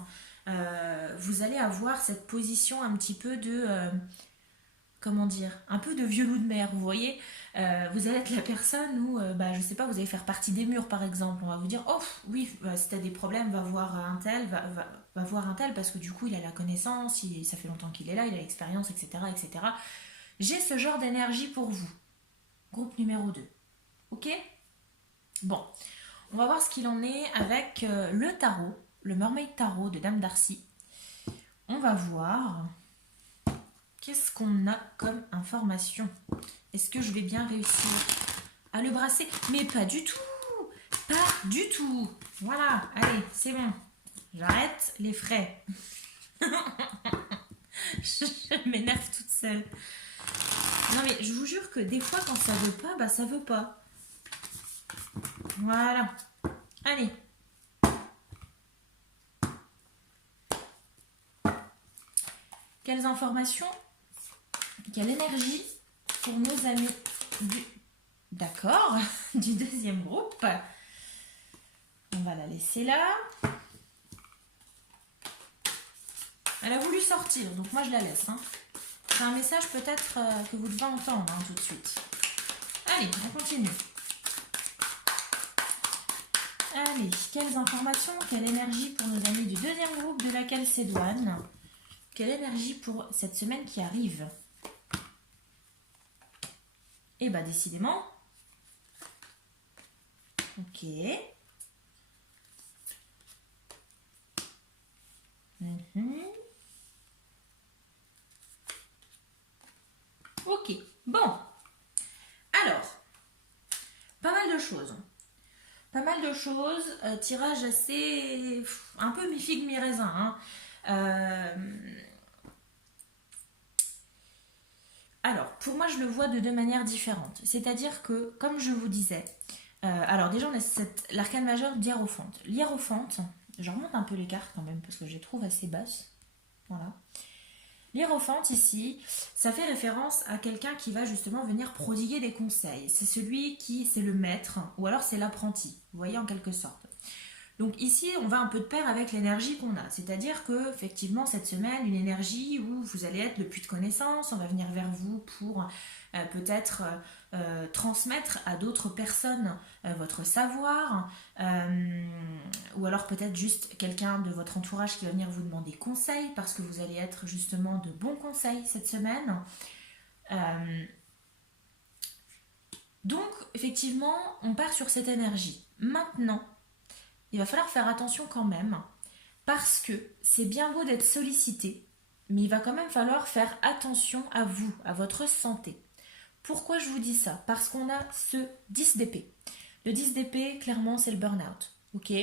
Vous allez avoir cette position un petit peu de, comment dire, un peu de vieux loup de mer, vous voyez. Vous allez être la personne où, je sais pas, vous allez faire partie des murs par exemple. On va vous dire, oh oui, si t'as des problèmes, va voir un tel, va voir un tel parce que du coup il a la connaissance, ça fait longtemps qu'il est là, il a l'expérience, etc., etc. J'ai ce genre d'énergie pour vous. Groupe numéro 2. Ok? Bon, on va voir ce qu'il en est avec le tarot, le Mermaid Tarot de Dame Darcy. On va voir qu'est-ce qu'on a comme information. Est-ce que je vais bien réussir à le brasser? Mais pas du tout! Pas du tout! Voilà, allez, c'est bon. J'arrête les frais. Je m'énerve toute seule. Non mais je vous jure que des fois quand ça veut pas, bah ça veut pas. Voilà. Allez. Quelles informations, quelle énergie pour nos amis du... D'accord, du deuxième groupe. On va la laisser là. Elle a voulu sortir, donc moi je la laisse. Hein. C'est un message peut-être que vous devez entendre hein, tout de suite. Allez, on continue. Allez, quelles informations, quelle énergie pour nos amis du deuxième groupe de laquelle s'édouane? Quelle énergie pour cette semaine qui arrive? Eh bien, décidément. Ok. Ok. Bon. Alors, pas mal de choses. Pas mal de choses. Tirage assez... un peu mi-figue, mi-raisin. Hein. Alors, pour moi, je le vois de deux manières différentes. C'est-à-dire que, comme je vous disais, alors déjà, on a l'arcane majeur d'Hiérophante. L'Hiérophante, je remonte un peu les cartes quand même, parce que je les trouve assez basses. Voilà. L'Hiérophante, ici, ça fait référence à quelqu'un qui va justement venir prodiguer des conseils. C'est celui qui, c'est le maître, ou alors c'est l'apprenti, vous voyez, en quelque sorte. Donc ici, on va un peu de pair avec l'énergie qu'on a. C'est-à-dire que, effectivement, cette semaine, une énergie où vous allez être le puits de connaissance, on va venir vers vous pour peut-être transmettre à d'autres personnes votre savoir, ou alors peut-être juste quelqu'un de votre entourage qui va venir vous demander conseil, parce que vous allez être justement de bons conseils cette semaine. Donc, effectivement, on part sur cette énergie. Maintenant, il va falloir faire attention quand même, parce que c'est bien beau d'être sollicité, mais il va quand même falloir faire attention à vous, à votre santé. Pourquoi je vous dis ça? Parce qu'on a ce 10 d'épée. Le 10 d'épée, clairement, c'est le burn-out. Ok,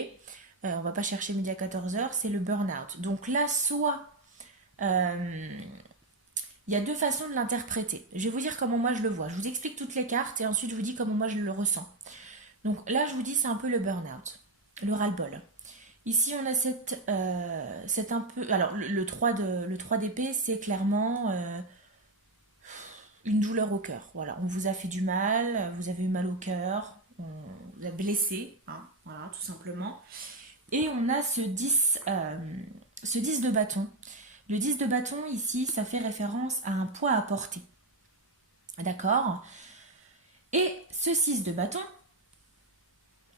on va pas chercher midi à 14h, c'est le burn-out. Donc là, soit il y a deux façons de l'interpréter. Je vais vous dire comment moi je le vois. Je vous explique toutes les cartes et ensuite je vous dis comment moi je le ressens. Donc là, je vous dis, c'est un peu le burn-out, le ras-le-bol. Ici, on a cette un peu... Alors, le 3 d'épée, c'est clairement une douleur au cœur. Voilà, on vous a fait du mal, vous avez eu mal au cœur, on vous a blessé, hein, voilà, tout simplement. Et on a ce 10 ce 10 de bâton, le 10 de bâton ici, ça fait référence à un poids à porter. D'accord? Et ce 6 de bâton,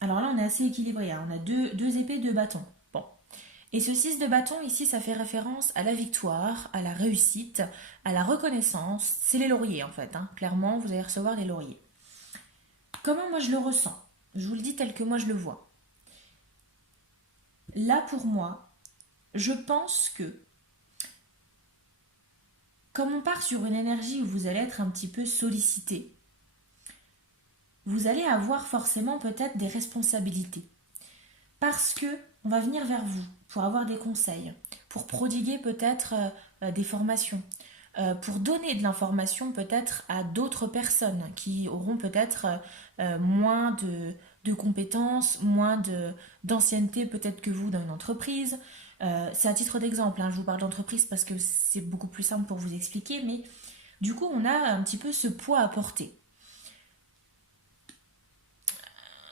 alors là on est assez équilibré, hein, on a deux épées de bâton. Bon. Et ce 6 de bâton ici, ça fait référence à la victoire, à la réussite, à la reconnaissance. C'est les lauriers en fait, hein. Clairement vous allez recevoir des lauriers. Comment moi je le ressens? Je vous le dis tel que moi je le vois. Là pour moi, je pense que comme on part sur une énergie où vous allez être un petit peu sollicité, vous allez avoir forcément peut-être des responsabilités. Parce que on va venir vers vous pour avoir des conseils, pour prodiguer peut-être des formations, pour donner de l'information peut-être à d'autres personnes qui auront peut-être moins de compétences, moins d'ancienneté peut-être que vous dans une entreprise. C'est à titre d'exemple, hein, je vous parle d'entreprise parce que c'est beaucoup plus simple pour vous expliquer, mais du coup on a un petit peu ce poids à porter.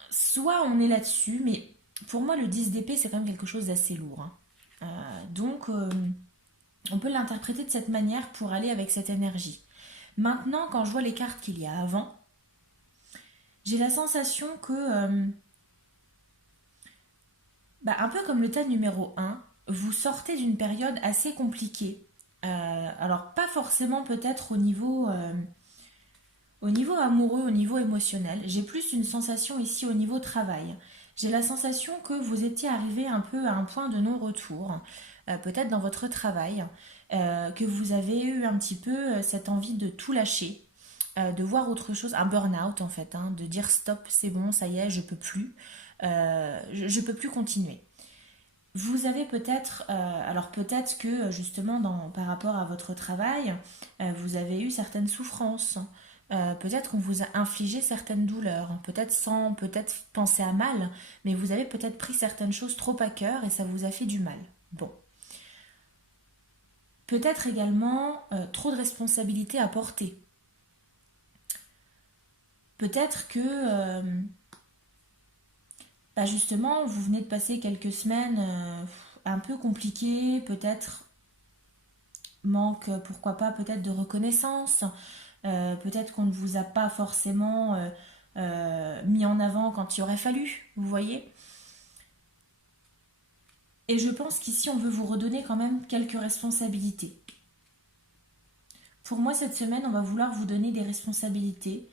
Soit on est là-dessus, mais pour moi le 10 d'épée c'est quand même quelque chose d'assez lourd, hein. Donc on peut l'interpréter de cette manière pour aller avec cette énergie. Maintenant, quand je vois les cartes qu'il y a avant, j'ai la sensation que, un peu comme le tas numéro un, vous sortez d'une période assez compliquée. Alors, pas forcément peut-être au niveau amoureux, au niveau émotionnel. J'ai plus une sensation ici au niveau travail. J'ai la sensation que vous étiez arrivé un peu à un point de non-retour, peut-être dans votre travail, que vous avez eu un petit peu cette envie de tout lâcher, de voir autre chose, un burn-out en fait, hein, de dire stop, c'est bon, ça y est, je peux plus, je peux plus continuer. Vous avez peut-être, alors peut-être que justement par rapport à votre travail, vous avez eu certaines souffrances. Peut-être qu'on vous a infligé certaines douleurs, peut-être sans peut-être penser à mal, mais vous avez peut-être pris certaines choses trop à cœur et ça vous a fait du mal. Bon. Peut-être également trop de responsabilités à porter. Peut-être que justement vous venez de passer quelques semaines un peu compliquées, peut-être manque, pourquoi pas, peut-être de reconnaissance. Peut-être qu'on ne vous a pas forcément mis en avant quand il aurait fallu, vous voyez. Et je pense qu'ici, on veut vous redonner quand même quelques responsabilités. Pour moi, cette semaine, on va vouloir vous donner des responsabilités,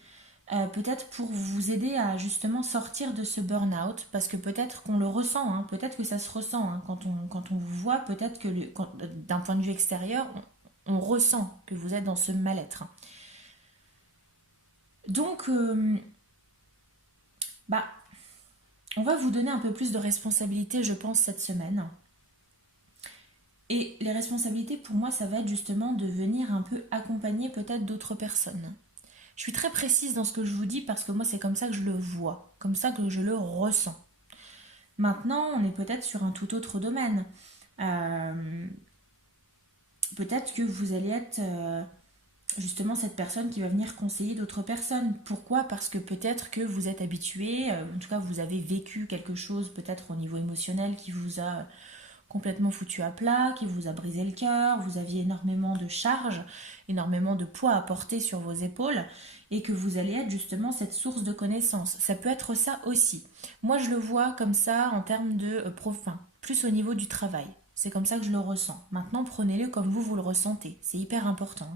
peut-être pour vous aider à justement sortir de ce burn-out, parce que peut-être qu'on le ressent, hein, peut-être que ça se ressent, hein, quand on vous voit, peut-être que d'un point de vue extérieur, on ressent que vous êtes dans ce mal-être. Donc, bah, on va vous donner un peu plus de responsabilités, je pense, cette semaine. Et les responsabilités, pour moi, ça va être justement de venir un peu accompagner peut-être d'autres personnes. Je suis très précise dans ce que je vous dis parce que moi, c'est comme ça que je le vois, comme ça que je le ressens. Maintenant, on est peut-être sur un tout autre domaine. Peut-être que vous allez être justement cette personne qui va venir conseiller d'autres personnes. Pourquoi? Parce que peut-être que vous êtes habitué, en tout cas vous avez vécu quelque chose peut-être au niveau émotionnel qui vous a complètement foutu à plat, qui vous a brisé le cœur, vous aviez énormément de charges, énormément de poids à porter sur vos épaules et que vous allez être justement cette source de connaissances. Ça peut être ça aussi. Moi je le vois comme ça en termes de plus au niveau du travail. C'est comme ça que je le ressens. Maintenant prenez-le comme vous le ressentez. C'est hyper important.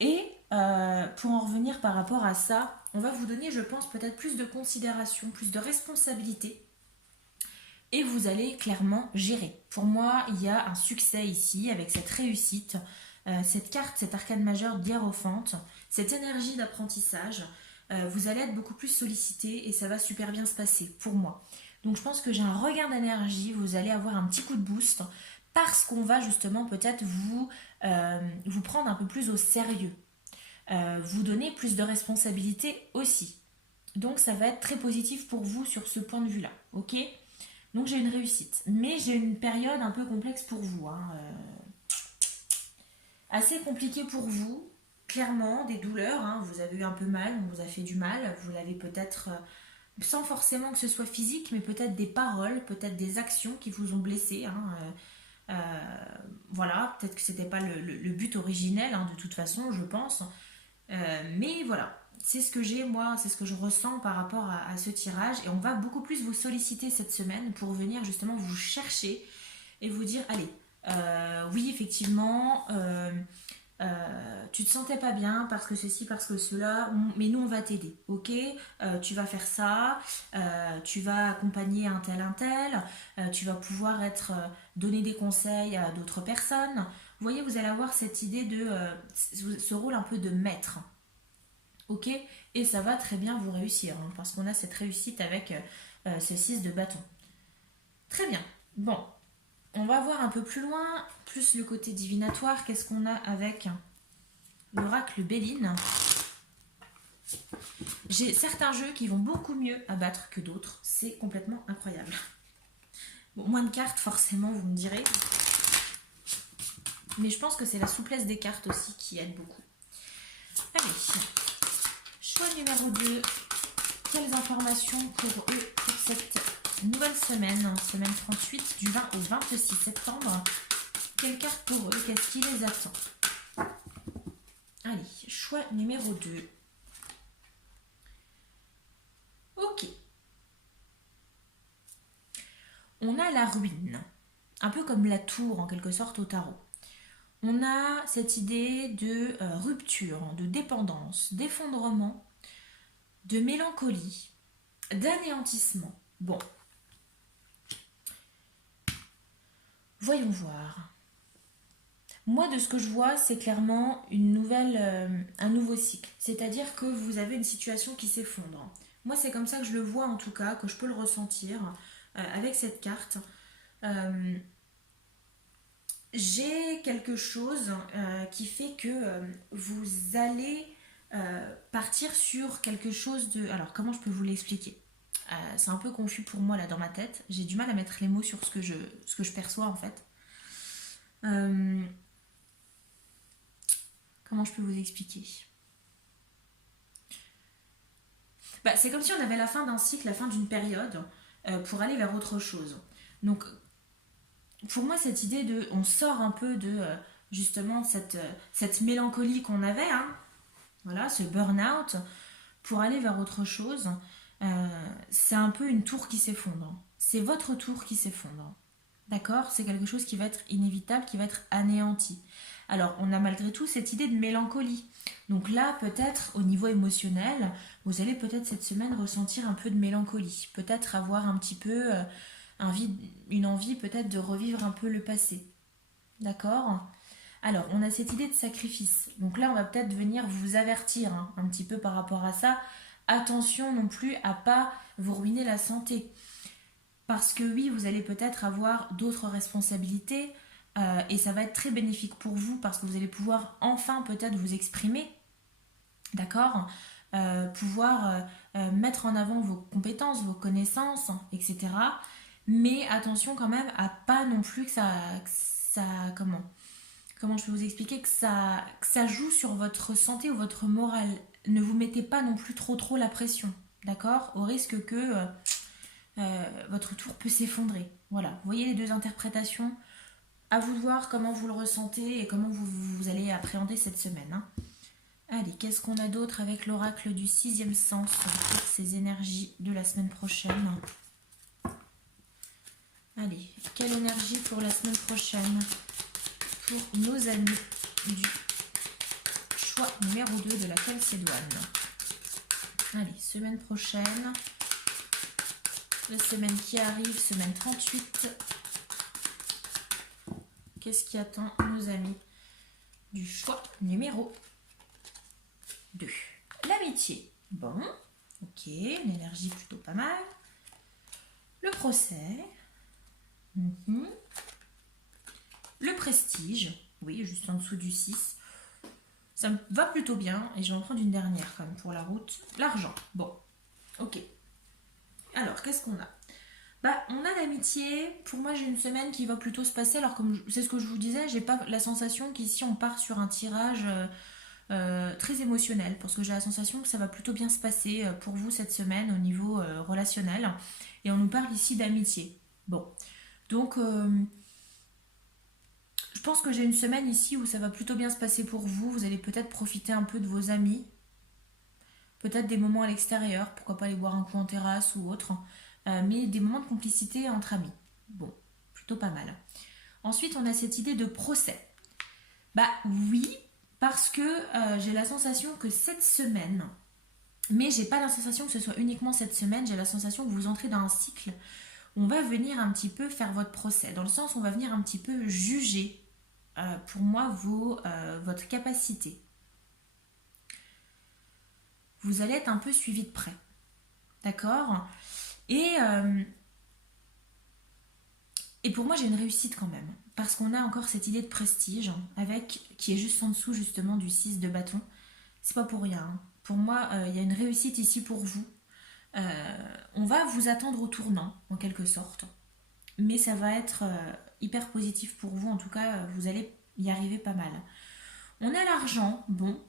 Et pour en revenir par rapport à ça, on va vous donner, je pense, peut-être plus de considération, plus de responsabilité. Et vous allez clairement gérer. Pour moi, il y a un succès ici avec cette réussite, cette carte, cette arcane majeure d'hiérophante, cette énergie d'apprentissage. Vous allez être beaucoup plus sollicité et ça va super bien se passer pour moi. Donc je pense que j'ai un regain d'énergie, vous allez avoir un petit coup de boost parce qu'on va justement peut-être vous prendre un peu plus au sérieux, vous donner plus de responsabilités aussi. Donc ça va être très positif pour vous sur ce point de vue-là, ok? Donc j'ai une réussite. Mais j'ai une période un peu complexe pour vous, hein, assez compliquée pour vous. Clairement, des douleurs, hein, vous avez eu un peu mal, on vous a fait du mal, vous l'avez peut-être sans forcément que ce soit physique, mais peut-être des paroles, peut-être des actions qui vous ont blessé, hein, voilà, peut-être que c'était pas le but originel, hein, de toute façon, je pense. Mais voilà, c'est ce que j'ai moi, c'est ce que je ressens par rapport à ce tirage. Et on va beaucoup plus vous solliciter cette semaine pour venir justement vous chercher et vous dire, allez, oui, effectivement, tu te sentais pas bien parce que ceci, parce que cela, mais nous on va t'aider, ok. Tu vas faire ça, tu vas accompagner un tel, tu vas pouvoir donner des conseils à d'autres personnes. Vous voyez, vous allez avoir cette idée de ce rôle un peu de maître, ok. Et ça va très bien vous réussir, hein, parce qu'on a cette réussite avec ce 6 de bâton. Très bien. Bon, on va voir un peu plus loin, plus le côté divinatoire. Qu'est-ce qu'on a avec l'oracle Béline? J'ai certains jeux qui vont beaucoup mieux à battre que d'autres. C'est complètement incroyable. Bon, moins de cartes, forcément, vous me direz. Mais je pense que c'est la souplesse des cartes aussi qui aide beaucoup. Allez, choix numéro 2. Quelles informations pour eux pour cette nouvelle semaine, semaine 38, du 20 au 26 septembre? Quelles cartes pour eux? Qu'est-ce qui les attend? Allez, choix numéro 2. Ok. On a la ruine, un peu comme la tour en quelque sorte au tarot. On a cette idée de rupture, de dépendance, d'effondrement, de mélancolie, d'anéantissement. Bon, voyons voir. Moi, de ce que je vois, c'est clairement un nouveau cycle. C'est-à-dire que vous avez une situation qui s'effondre. Moi, c'est comme ça que je le vois en tout cas, que je peux le ressentir avec cette carte. Euh, j'ai quelque chose qui fait que vous allez partir sur quelque chose de... Alors, comment je peux vous l'expliquer? C'est un peu confus pour moi là dans ma tête. J'ai du mal à mettre les mots sur ce que je perçois en fait. Euh, comment je peux vous expliquer? Bah, c'est comme si on avait la fin d'un cycle, la fin d'une période, pour aller vers autre chose. Donc, pour moi, cette idée de... On sort un peu de justement cette mélancolie qu'on avait, hein, voilà, ce burn-out, pour aller vers autre chose. C'est un peu une tour qui s'effondre. C'est votre tour qui s'effondre. D'accord? C'est quelque chose qui va être inévitable, qui va être anéanti. Alors, on a malgré tout cette idée de mélancolie. Donc là, peut-être au niveau émotionnel, vous allez peut-être cette semaine ressentir un peu de mélancolie. Peut-être avoir un petit peu une envie peut-être de revivre un peu le passé. D'accord? Alors, on a cette idée de sacrifice. Donc là, on va peut-être venir vous avertir, hein, un petit peu par rapport à ça. Attention non plus à pas vous ruiner la santé. Parce que oui, vous allez peut-être avoir d'autres responsabilités et ça va être très bénéfique pour vous parce que vous allez pouvoir enfin peut-être vous exprimer, d'accord. Pouvoir mettre en avant vos compétences, vos connaissances, etc. Mais attention quand même à pas non plus que ça comment je peux vous expliquer que ça joue sur votre santé ou votre morale. Ne vous mettez pas non plus trop la pression, d'accord, au risque que votre tour peut s'effondrer. Voilà, vous voyez les deux interprétations. À vous de voir comment vous le ressentez et comment vous allez appréhender cette semaine, hein. Allez, qu'est-ce qu'on a d'autre avec l'oracle du sixième sens pour ces énergies de la semaine prochaine? Allez, quelle énergie pour la semaine prochaine pour nos amis du choix numéro 2 de la Calcédoine? Allez, semaine prochaine, la semaine qui arrive, semaine 38. Qu'est-ce qui attend nos amis du choix numéro 2? L'amitié. Bon, ok, une énergie plutôt pas mal. Le procès. Le prestige. Oui, juste en dessous du 6. Ça me va plutôt bien. Et je vais en prendre une dernière quand même pour la route. L'argent. Bon, ok. Alors, qu'est-ce qu'on a? Bah, on a l'amitié. Pour moi, j'ai une semaine qui va plutôt se passer. Alors, comme c'est ce que je vous disais, j'ai pas la sensation qu'ici on part sur un tirage très émotionnel, parce que j'ai la sensation que ça va plutôt bien se passer pour vous cette semaine au niveau relationnel. Et on nous parle ici d'amitié. Bon, donc je pense que j'ai une semaine ici où ça va plutôt bien se passer pour vous. Vous allez peut-être profiter un peu de vos amis, peut-être des moments à l'extérieur, pourquoi pas aller boire un coup en terrasse ou autre, mais des moments de complicité entre amis. Bon, plutôt pas mal. Ensuite, on a cette idée de procès. Bah oui, parce que j'ai la sensation que cette semaine, mais j'ai pas la sensation que ce soit uniquement cette semaine, j'ai la sensation que vous entrez dans un cycle où on va venir un petit peu faire votre procès, dans le sens où on va venir un petit peu juger, pour moi, votre capacité. Vous allez être un peu suivi de près, d'accord. Et pour moi, j'ai une réussite quand même. Parce qu'on a encore cette idée de prestige, qui est juste en dessous justement du 6 de bâton. C'est pas pour rien, hein. Pour moi, il y a une réussite ici pour vous. On va vous attendre au tournant, en quelque sorte. Mais ça va être hyper positif pour vous. En tout cas, vous allez y arriver pas mal. On a l'argent. Bon.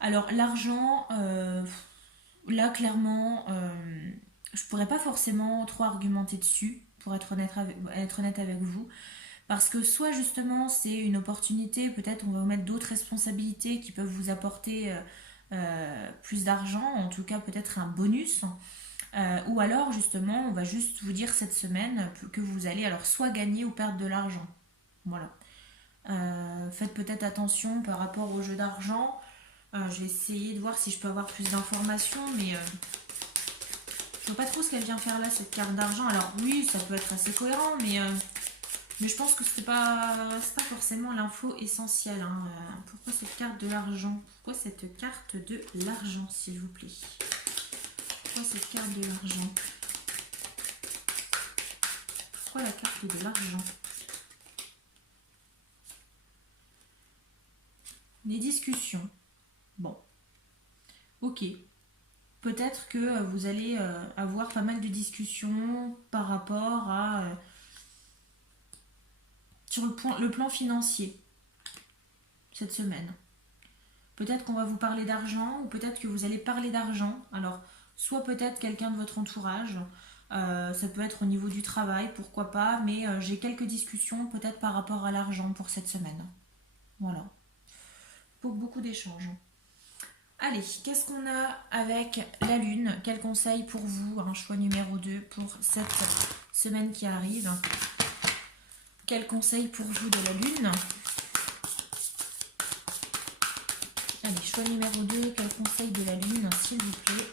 Alors, l'argent, là, clairement, je pourrais pas forcément trop argumenter dessus, pour être honnête avec vous. Parce que soit justement c'est une opportunité, peut-être on va vous mettre d'autres responsabilités qui peuvent vous apporter plus d'argent, en tout cas peut-être un bonus. Ou alors justement on va juste vous dire cette semaine que vous allez alors soit gagner ou perdre de l'argent. Voilà. Faites peut-être attention par rapport au jeu d'argent. Je vais essayer de voir si je peux avoir plus d'informations, mais je vois pas trop ce qu'elle vient faire là, cette carte d'argent. Alors oui, ça peut être assez cohérent, mais je pense que c'est pas forcément l'info essentielle, hein. Pourquoi cette carte de l'argent? Pourquoi cette carte de l'argent, s'il vous plaît? Pourquoi cette carte de l'argent? Pourquoi la carte de l'argent? Des discussions. Bon. Ok. Peut-être que vous allez avoir pas mal de discussions par rapport à... sur le plan financier, cette semaine. Peut-être qu'on va vous parler d'argent, ou peut-être que vous allez parler d'argent. Alors, soit peut-être quelqu'un de votre entourage, ça peut être au niveau du travail, pourquoi pas, mais j'ai quelques discussions peut-être par rapport à l'argent pour cette semaine. Voilà. Pour beaucoup d'échanges. Allez, qu'est-ce qu'on a avec la Lune? Quel conseil pour vous? Un choix numéro 2 pour cette semaine qui arrive. Quel conseil pour vous de la Lune? Allez, choix numéro 2, quel conseil de la Lune, s'il vous plaît?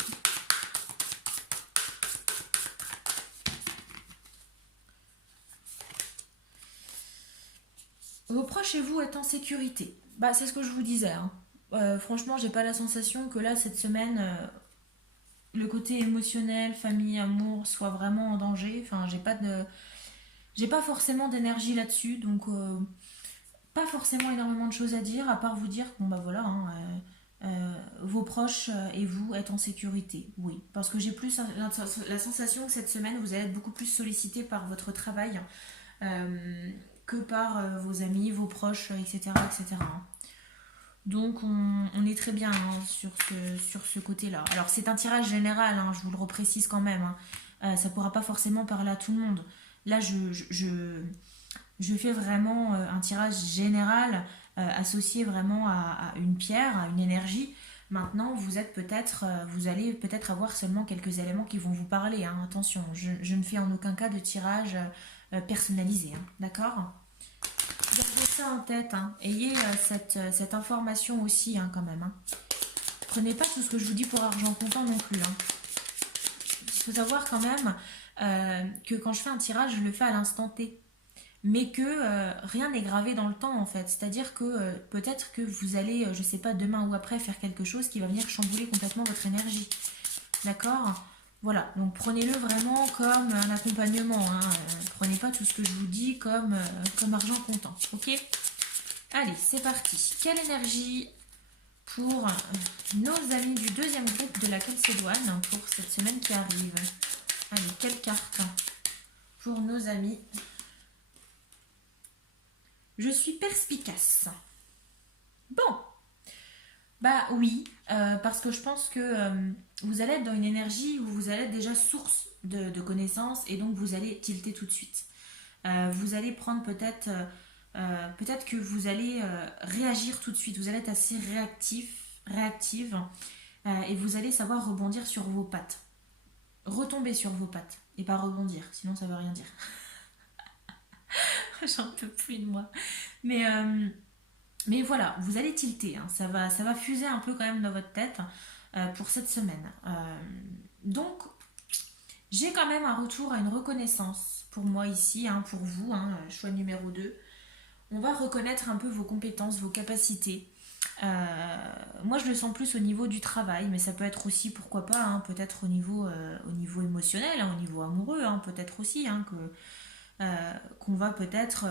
Vos proches et vous êtes en sécurité. Bah, c'est ce que je vous disais, hein. Franchement, j'ai pas la sensation que là, cette semaine, le côté émotionnel, famille, amour, soit vraiment en danger. Enfin, j'ai pas forcément d'énergie là-dessus, donc pas forcément énormément de choses à dire, à part vous dire que bon bah voilà, hein, vos proches et vous êtes en sécurité. Oui, parce que j'ai plus la sensation que cette semaine, vous allez être beaucoup plus sollicité par votre travail que par vos amis, vos proches, etc. etc. Donc on est très bien, hein, sur ce côté-là. Alors c'est un tirage général, hein, je vous le reprécise quand même, hein. Ça ne pourra pas forcément parler à tout le monde. Là je fais vraiment un tirage général associé vraiment à une pierre, à une énergie. Maintenant, vous allez peut-être avoir seulement quelques éléments qui vont vous parler, hein. Attention, je ne fais en aucun cas de tirage personnalisé, hein. D'accord? Gardez ça en tête, hein. Ayez cette information aussi, hein, quand même, hein. Prenez pas tout ce que je vous dis pour argent comptant non plus, hein. Il faut savoir quand même que quand je fais un tirage, je le fais à l'instant T. Mais que rien n'est gravé dans le temps en fait. C'est-à-dire que peut-être que vous allez, je sais pas, demain ou après faire quelque chose qui va venir chambouler complètement votre énergie. D'accord? Voilà, donc prenez-le vraiment comme un accompagnement, hein. Prenez pas tout ce que je vous dis comme argent comptant, ok? Allez, c'est parti. Quelle énergie pour nos amis du deuxième groupe de la Calcédoine pour cette semaine qui arrive? Allez, quelle carte pour nos amis? Je suis perspicace. Bon, Bah oui, parce que je pense que vous allez être dans une énergie où vous allez être déjà source de connaissances et donc vous allez tilter tout de suite. Vous allez prendre peut-être que vous allez réagir tout de suite. Vous allez être assez réactive, et vous allez savoir rebondir sur vos pattes. Retomber sur vos pattes et pas rebondir, sinon ça veut rien dire. J'en peux plus de moi. Mais, euh, mais voilà, vous allez tilter, hein. Ça va fuser un peu quand même dans votre tête pour cette semaine. Donc, j'ai quand même un retour à une reconnaissance pour moi ici, hein, pour vous, hein, choix numéro 2. On va reconnaître un peu vos compétences, vos capacités. Moi, je le sens plus au niveau du travail, mais ça peut être aussi, pourquoi pas, hein, peut-être au niveau émotionnel, hein, au niveau amoureux, hein, peut-être aussi, hein, qu'on va peut-être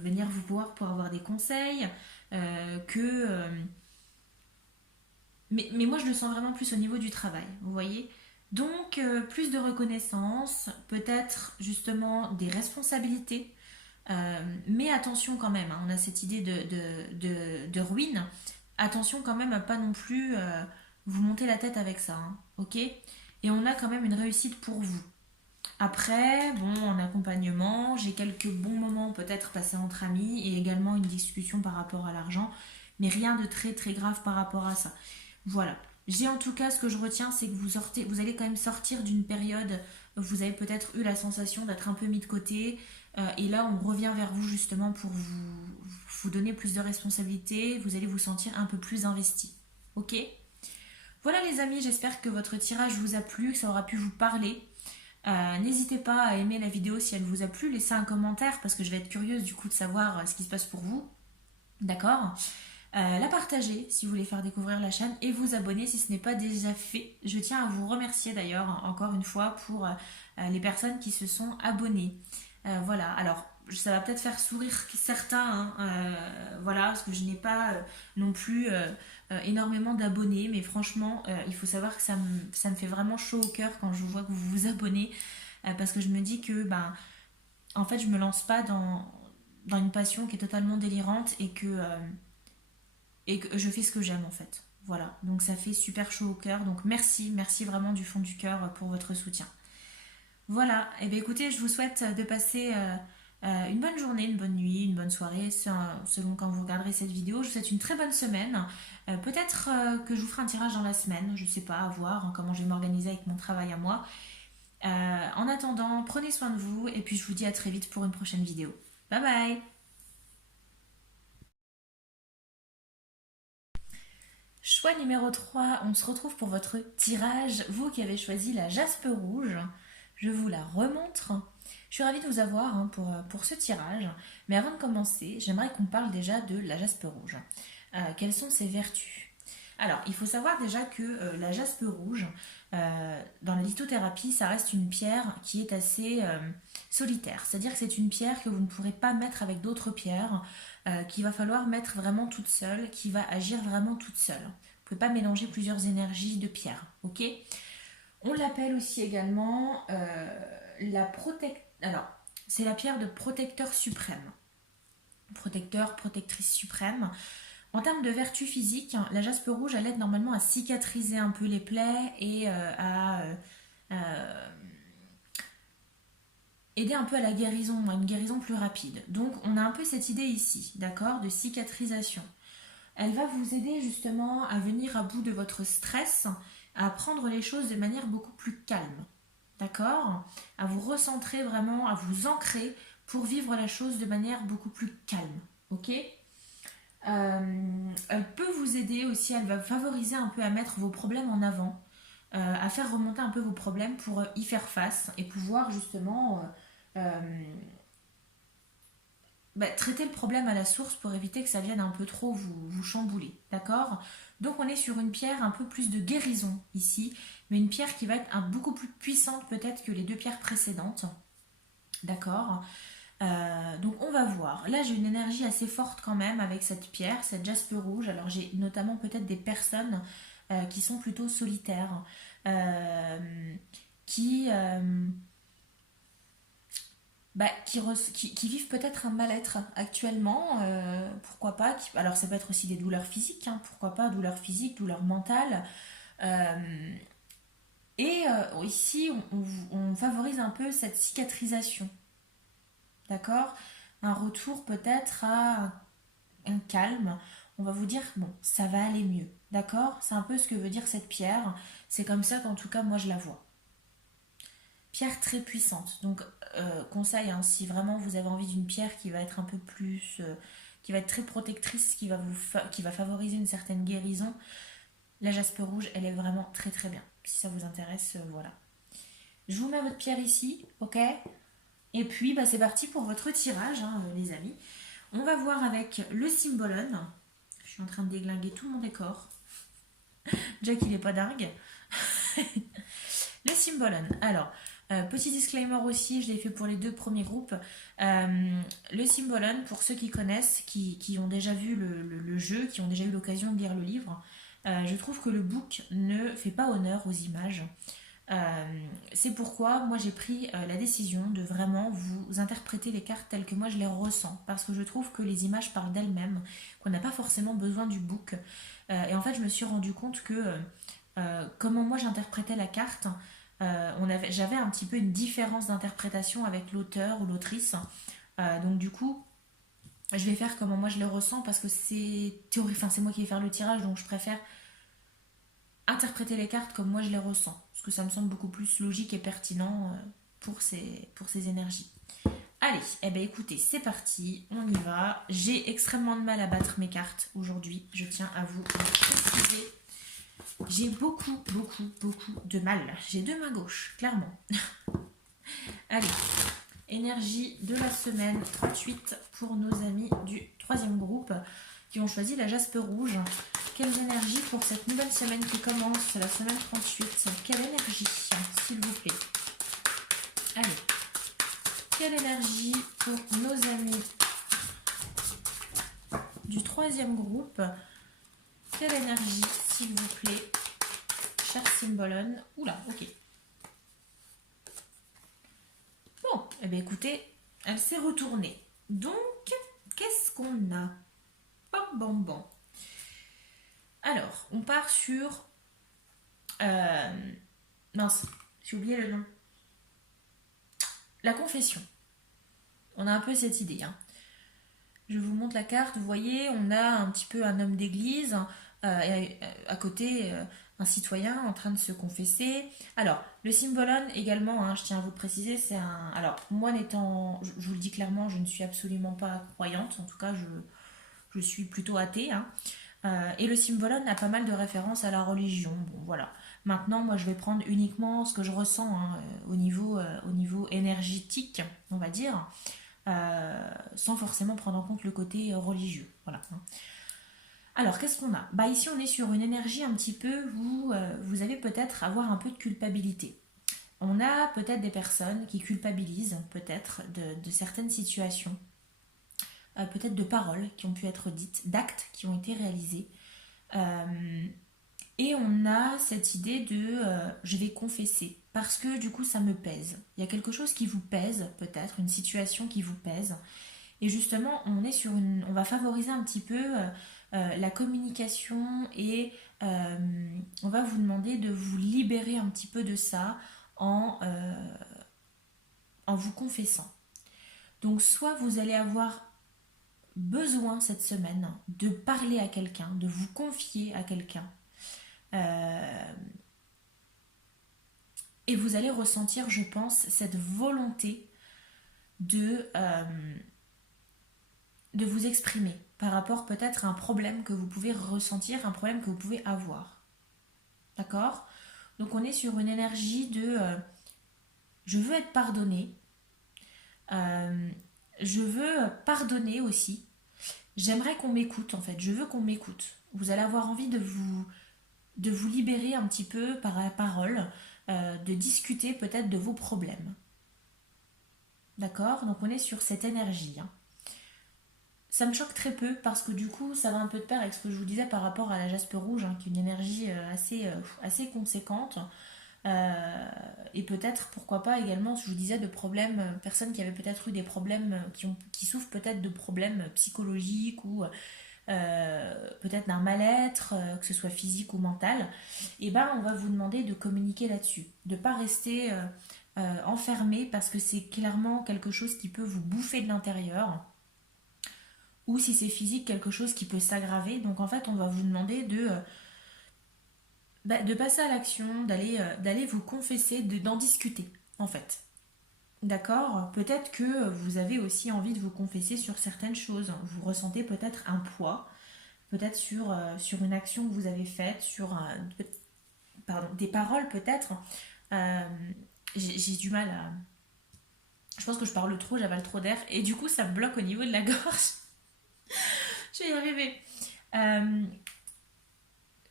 venir vous voir pour avoir des conseils, que... mais moi, je le sens vraiment plus au niveau du travail, vous voyez. Donc, plus de reconnaissance, peut-être justement des responsabilités. Mais attention quand même, hein, on a cette idée de ruine. Attention quand même à pas non plus vous monter la tête avec ça, hein, ok. Et on a quand même une réussite pour vous. Après, bon, en accompagnement, j'ai quelques bons moments peut-être passés entre amis et également une discussion par rapport à l'argent, mais rien de très très grave par rapport à ça. Voilà. J'ai en tout cas ce que je retiens, c'est que vous allez quand même sortir d'une période où vous avez peut-être eu la sensation d'être un peu mis de côté, et là on revient vers vous justement pour vous donner plus de responsabilités, vous allez vous sentir un peu plus investi. Ok. Voilà les amis, j'espère que votre tirage vous a plu, que ça aura pu vous parler. N'hésitez pas à aimer la vidéo si elle vous a plu, laissez un commentaire parce que je vais être curieuse du coup de savoir ce qui se passe pour vous. D'accord. La partager si vous voulez faire découvrir la chaîne et vous abonner si ce n'est pas déjà fait. Je tiens à vous remercier d'ailleurs encore une fois pour les personnes qui se sont abonnées. Voilà, alors ça va peut-être faire sourire certains, hein, voilà, parce que je n'ai pas non plus énormément d'abonnés, mais franchement, il faut savoir que ça me fait vraiment chaud au cœur quand je vois que vous vous abonnez, parce que je me dis que, ben, en fait, je me lance pas dans une passion qui est totalement délirante et que je fais ce que j'aime en fait. Voilà, donc ça fait super chaud au cœur. Donc merci, merci vraiment du fond du cœur pour votre soutien. Voilà, et bien écoutez, je vous souhaite de passer une bonne journée, une bonne nuit, une bonne soirée, selon quand vous regarderez cette vidéo. Je vous souhaite une très bonne semaine. Peut-être que je vous ferai un tirage dans la semaine, je ne sais pas, à voir, hein, comment je vais m'organiser avec mon travail à moi. En attendant, prenez soin de vous et puis je vous dis à très vite pour une prochaine vidéo. Bye bye. Choix numéro 3, on se retrouve pour votre tirage. Vous qui avez choisi la jaspe rouge, je vous la remontre. Je suis ravie de vous avoir, hein, pour ce tirage. Mais avant de commencer, j'aimerais qu'on parle déjà de la jaspe rouge. Quelles sont ses vertus? Alors, il faut savoir déjà que la jaspe rouge, dans la lithothérapie, ça reste une pierre qui est assez solitaire. C'est-à-dire que c'est une pierre que vous ne pourrez pas mettre avec d'autres pierres, qu'il va falloir mettre vraiment toute seule, qui va agir vraiment toute seule. Vous ne pouvez pas mélanger plusieurs énergies de pierre, ok? On l'appelle aussi également Alors, c'est la pierre de protecteur suprême. Protecteur, protectrice suprême. En termes de vertu physique, la jaspe rouge, elle aide normalement à cicatriser un peu les plaies et à aider un peu à la guérison, à une guérison plus rapide. Donc on a un peu cette idée ici, d'accord, de cicatrisation. Elle va vous aider justement à venir à bout de votre stress, à prendre les choses de manière beaucoup plus calme, d'accord, à vous recentrer vraiment, à vous ancrer pour vivre la chose de manière beaucoup plus calme, ok. Elle peut vous aider aussi, elle va favoriser un peu à mettre vos problèmes en avant, à faire remonter un peu vos problèmes pour y faire face et pouvoir justement traiter le problème à la source pour éviter que ça vienne un peu trop vous chambouler, d'accord. Donc on est sur une pierre un peu plus de guérison ici, mais une pierre qui va être beaucoup plus puissante peut-être que les deux pierres précédentes, d'accord. Donc on va voir. Là j'ai une énergie assez forte quand même avec cette pierre, cette jaspe rouge. Alors j'ai notamment peut-être des personnes qui sont plutôt solitaires, qui qui vivent peut-être un mal-être actuellement, pourquoi pas. Alors ça peut être aussi des douleurs physiques, hein, pourquoi pas, douleurs physiques, douleurs mentales. Euh, Ici, on favorise un peu cette cicatrisation, d'accord. Un retour peut-être à un calme. On va vous dire, bon, ça va aller mieux, d'accord. C'est un peu ce que veut dire cette pierre. C'est comme ça qu'en tout cas, moi, je la vois. Pierre très puissante. Donc, conseil, hein, si vraiment vous avez envie d'une pierre qui va être un peu plus, qui va être très protectrice, qui va favoriser une certaine guérison, la jaspe rouge, elle est vraiment très très bien. Si ça vous intéresse, voilà. Je vous mets votre pierre ici, ok. Et puis, bah, c'est parti pour votre tirage, hein, les amis. On va voir avec le Symbolon. Je suis en train de déglinguer tout mon décor. Jack, il est pas dingue. Le Symbolon. Alors, petit disclaimer aussi, je l'ai fait pour les deux premiers groupes. Le Symbolon, pour ceux qui connaissent, qui ont déjà vu le jeu, qui ont déjà eu l'occasion de lire le livre, je trouve que le book ne fait pas honneur aux images. C'est pourquoi moi j'ai pris la décision de vraiment vous interpréter les cartes telles que moi je les ressens, parce que je trouve que les images parlent d'elles-mêmes, qu'on n'a pas forcément besoin du book. Et en fait je me suis rendu compte que comment moi j'interprétais la carte, j'avais un petit peu une différence d'interprétation avec l'auteur ou l'autrice. Donc du coup je vais faire comment moi je le ressens, parce que c'est théorie, enfin c'est moi qui vais faire le tirage, donc je préfère interpréter les cartes comme moi je les ressens, parce que ça me semble beaucoup plus logique et pertinent pour ces énergies. Allez, eh ben écoutez, c'est parti, on y va. J'ai extrêmement de mal à battre mes cartes aujourd'hui, je tiens à vous le préciser. J'ai beaucoup, beaucoup, beaucoup de mal. J'ai deux mains gauches, clairement. Allez, énergie de la semaine 38 pour nos amis du troisième groupe qui ont choisi la jaspe rouge. Quelles énergies pour cette nouvelle semaine qui commence, c'est la semaine 38. Quelle énergie, s'il vous plaît. Allez, quelle énergie pour nos amis du troisième groupe. Quelle énergie, s'il vous plaît, cher Symbolon. Oula, ok. Bon, eh bien écoutez, elle s'est retournée. Donc, qu'est-ce qu'on a? Bon. Alors, on part sur... mince, j'ai oublié le nom. La confession. On a un peu cette idée. Hein. Je vous montre la carte. Vous voyez, on a un petit peu un homme d'église et à côté un citoyen en train de se confesser. Alors, le Symbolon également, hein, je tiens à vous le préciser, c'est un... Alors, moi n'étant... Je vous le dis clairement, je ne suis absolument pas croyante. En tout cas, je suis plutôt athée. Hein. Et le Symbolon a pas mal de références à la religion. Bon, voilà. Maintenant, moi, je vais prendre uniquement ce que je ressens hein, au niveau énergétique, on va dire, sans forcément prendre en compte le côté religieux. Voilà. Hein. Alors, qu'est-ce qu'on a? Bah, ici, on est sur une énergie un petit peu où vous allez peut-être avoir un peu de culpabilité. On a peut-être des personnes qui culpabilisent peut-être de certaines situations, peut-être de paroles qui ont pu être dites, d'actes qui ont été réalisés. Et on a cette idée de je vais confesser parce que du coup ça me pèse. Il y a quelque chose qui vous pèse peut-être, une situation qui vous pèse. Et justement on va favoriser un petit peu la communication et on va vous demander de vous libérer un petit peu de ça en vous confessant. Donc soit vous allez avoir besoin cette semaine de parler à quelqu'un, de vous confier à quelqu'un. Et vous allez ressentir, je pense, cette volonté de vous exprimer par rapport peut-être à un problème que vous pouvez ressentir, un problème que vous pouvez avoir. D'accord? Donc on est sur une énergie de je veux être pardonné, je veux pardonner aussi. J'aimerais qu'on m'écoute en fait, je veux qu'on m'écoute. Vous allez avoir envie de vous libérer un petit peu par la parole, de discuter peut-être de vos problèmes. D'accord? Donc on est sur cette énergie. Hein. Ça me choque très peu parce que du coup ça va un peu de pair avec ce que je vous disais par rapport à la jaspe rouge, hein, qui est une énergie assez conséquente. Et peut-être, pourquoi pas également, je vous disais, de problèmes, personnes qui avaient peut-être eu des problèmes, qui souffrent peut-être de problèmes psychologiques ou peut-être d'un mal-être, que ce soit physique ou mental, et ben on va vous demander de communiquer là-dessus, de ne pas rester enfermé parce que c'est clairement quelque chose qui peut vous bouffer de l'intérieur, ou si c'est physique, quelque chose qui peut s'aggraver. Donc en fait, on va vous demander de passer à l'action, d'aller vous confesser, d'en discuter en fait. D'accord. Peut-être que vous avez aussi envie de vous confesser sur certaines choses. Vous ressentez peut-être un poids, peut-être sur une action que vous avez faite, pardon, des paroles peut-être. Euh, j'ai du mal à... Je pense que je parle trop, j'avale trop d'air, et du coup ça me bloque au niveau de la gorge. Je vais y arriver. Euh,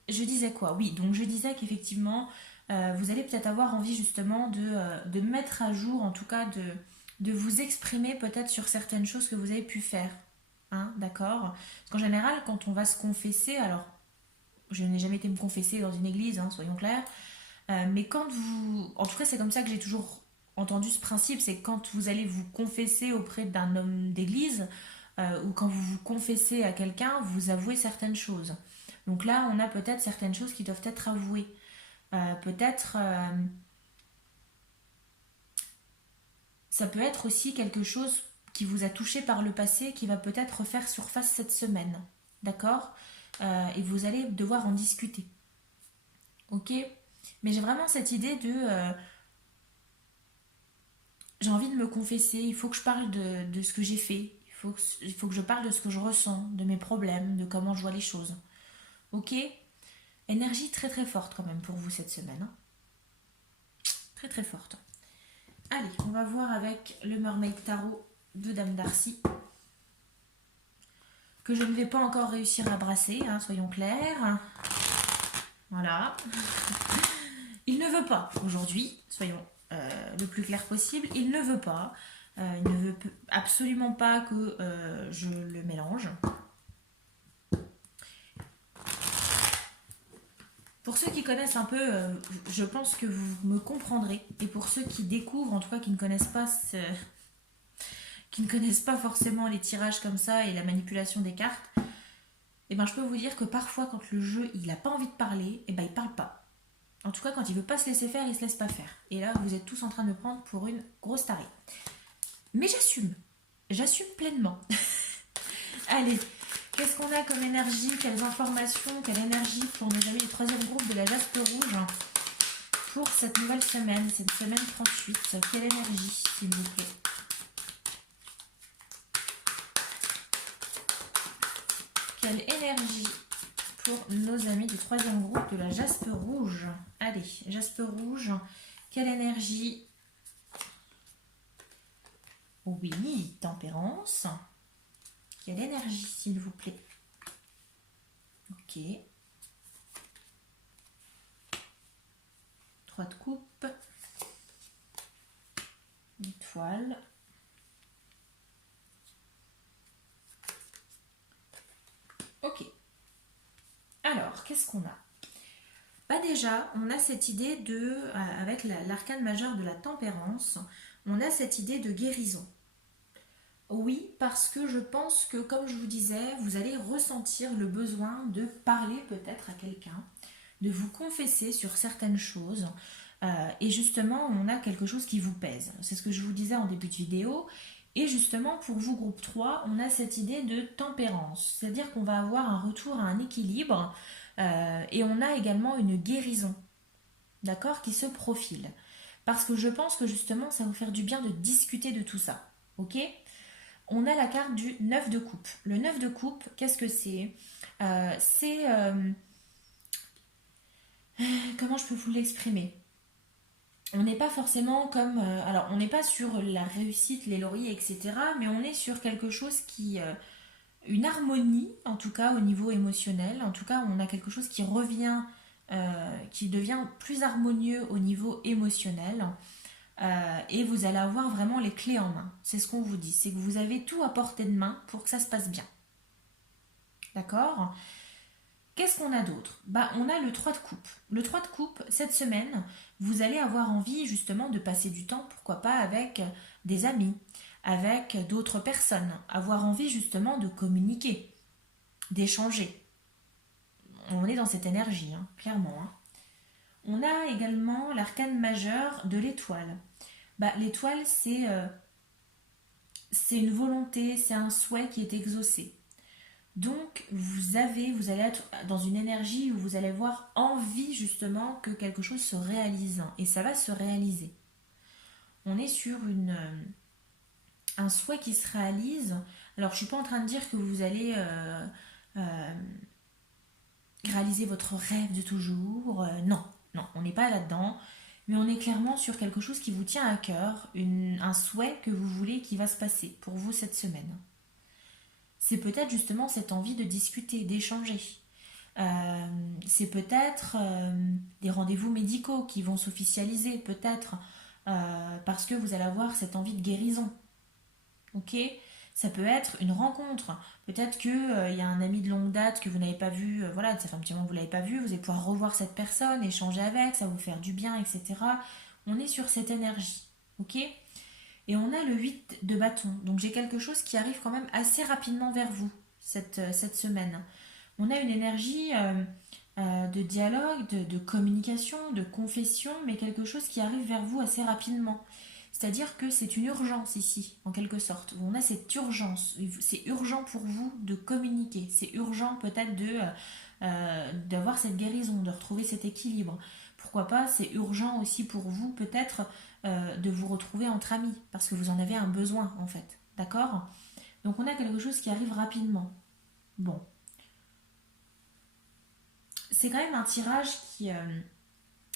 je disais quoi? Oui, donc je disais qu'effectivement, vous allez peut-être avoir envie justement de mettre à jour, en tout cas de vous exprimer peut-être sur certaines choses que vous avez pu faire. Hein, d'accord? Parce qu'en général, quand on va se confesser, alors je n'ai jamais été me confesser dans une église, hein, soyons clairs, mais quand vous... En tout cas, c'est comme ça que j'ai toujours entendu ce principe, c'est quand vous allez vous confesser auprès d'un homme d'église, ou quand vous vous confessez à quelqu'un, vous avouez certaines choses. Donc là, on a peut-être certaines choses qui doivent être avouées. Peut-être, ça peut être aussi quelque chose qui vous a touché par le passé, qui va peut-être refaire surface cette semaine. D'accord? Et vous allez devoir en discuter. Ok? Mais j'ai vraiment cette idée j'ai envie de me confesser, il faut que je parle de ce que j'ai fait, il faut que je parle de ce que je ressens, de mes problèmes, de comment je vois les choses. Ok? Énergie très très forte quand même pour vous cette semaine, hein. Très très forte. Allez, on va voir avec le Mermaid Tarot de Dame Darcy, que je ne vais pas encore réussir à brasser, hein, soyons clairs. Voilà. Il ne veut pas aujourd'hui, soyons le plus clair possible, il ne veut pas. Il ne veut absolument pas que je le mélange. Pour ceux qui connaissent un peu, je pense que vous me comprendrez. Et pour ceux qui découvrent, en tout cas qui ne connaissent pas qui ne connaissent pas forcément les tirages comme ça et la manipulation des cartes, et ben je peux vous dire que parfois quand le jeu il n'a pas envie de parler, et ben il parle pas. En tout cas quand il veut pas se laisser faire, il se laisse pas faire. Et là vous êtes tous en train de me prendre pour une grosse tarée. Mais j'assume pleinement. Allez, qu'est-ce qu'on a comme énergie, quelles informations, quelle énergie pour nos amis du troisième groupe de la Jaspe Rouge pour cette nouvelle semaine, cette semaine 38. Quelle énergie, s'il vous plaît? Quelle énergie pour nos amis du troisième groupe de la Jaspe Rouge? Allez, Jaspe Rouge, quelle énergie? Oui, tempérance. Quelle énergie, s'il vous plaît? Ok. 3 de coupe. Étoile. Ok. Alors, qu'est-ce qu'on a? Bah déjà, on a cette idée avec l'arcane majeur de la tempérance, on a cette idée de guérison. Oui, parce que je pense que, comme je vous disais, vous allez ressentir le besoin de parler peut-être à quelqu'un, de vous confesser sur certaines choses. Et justement, on a quelque chose qui vous pèse. C'est ce que je vous disais en début de vidéo. Et justement, pour vous, groupe 3, on a cette idée de tempérance. C'est-à-dire qu'on va avoir un retour à un équilibre et on a également une guérison, d'accord, qui se profile. Parce que je pense que justement, ça va vous faire du bien de discuter de tout ça. Ok? On a la carte du 9 de coupe. Le 9 de coupe, qu'est-ce que c'est? C'est... comment je peux vous l'exprimer? On n'est pas forcément comme... alors, on n'est pas sur la réussite, les lauriers, etc. Mais on est sur quelque chose qui... une harmonie, en tout cas, au niveau émotionnel. En tout cas, on a quelque chose qui revient... qui devient plus harmonieux au niveau émotionnel. Et vous allez avoir vraiment les clés en main. C'est ce qu'on vous dit. C'est que vous avez tout à portée de main pour que ça se passe bien. D'accord? Qu'est-ce qu'on a d'autre? Bah, on a le 3 de coupe. Le 3 de coupe, cette semaine, vous allez avoir envie justement de passer du temps, pourquoi pas avec des amis, avec d'autres personnes, avoir envie justement de communiquer, d'échanger. On est dans cette énergie, hein, clairement. Hein. On a également l'arcane majeur de l'étoile. Bah, l'étoile, c'est une volonté, c'est un souhait qui est exaucé. Donc, vous allez être dans une énergie où vous allez avoir envie justement que quelque chose se réalise. Et ça va se réaliser. On est sur un souhait qui se réalise. Alors, je ne suis pas en train de dire que vous allez euh, réaliser votre rêve de toujours. Non, non, on n'est pas là-dedans. Mais on est clairement sur quelque chose qui vous tient à cœur, un souhait que vous voulez qui va se passer pour vous cette semaine. C'est peut-être justement cette envie de discuter, d'échanger. C'est peut-être des rendez-vous médicaux qui vont s'officialiser, peut-être parce que vous allez avoir cette envie de guérison. Ok? Ça peut être une rencontre. Peut-être qu'il y a un ami de longue date que vous n'avez pas vu, voilà, ça fait un petit moment que vous ne l'avez pas vu, vous allez pouvoir revoir cette personne, échanger avec, ça va vous faire du bien, etc. On est sur cette énergie. Ok? Et on a le 8 de bâton. Donc j'ai quelque chose qui arrive quand même assez rapidement vers vous cette semaine. On a une énergie de dialogue, de communication, de confession, mais quelque chose qui arrive vers vous assez rapidement. C'est-à-dire que c'est une urgence ici, en quelque sorte. On a cette urgence. C'est urgent pour vous de communiquer. C'est urgent peut-être d'avoir cette guérison, de retrouver cet équilibre. Pourquoi pas, c'est urgent aussi pour vous peut-être de vous retrouver entre amis, parce que vous en avez un besoin en fait. D'accord? Donc on a quelque chose qui arrive rapidement. Bon. C'est quand même un tirage qui,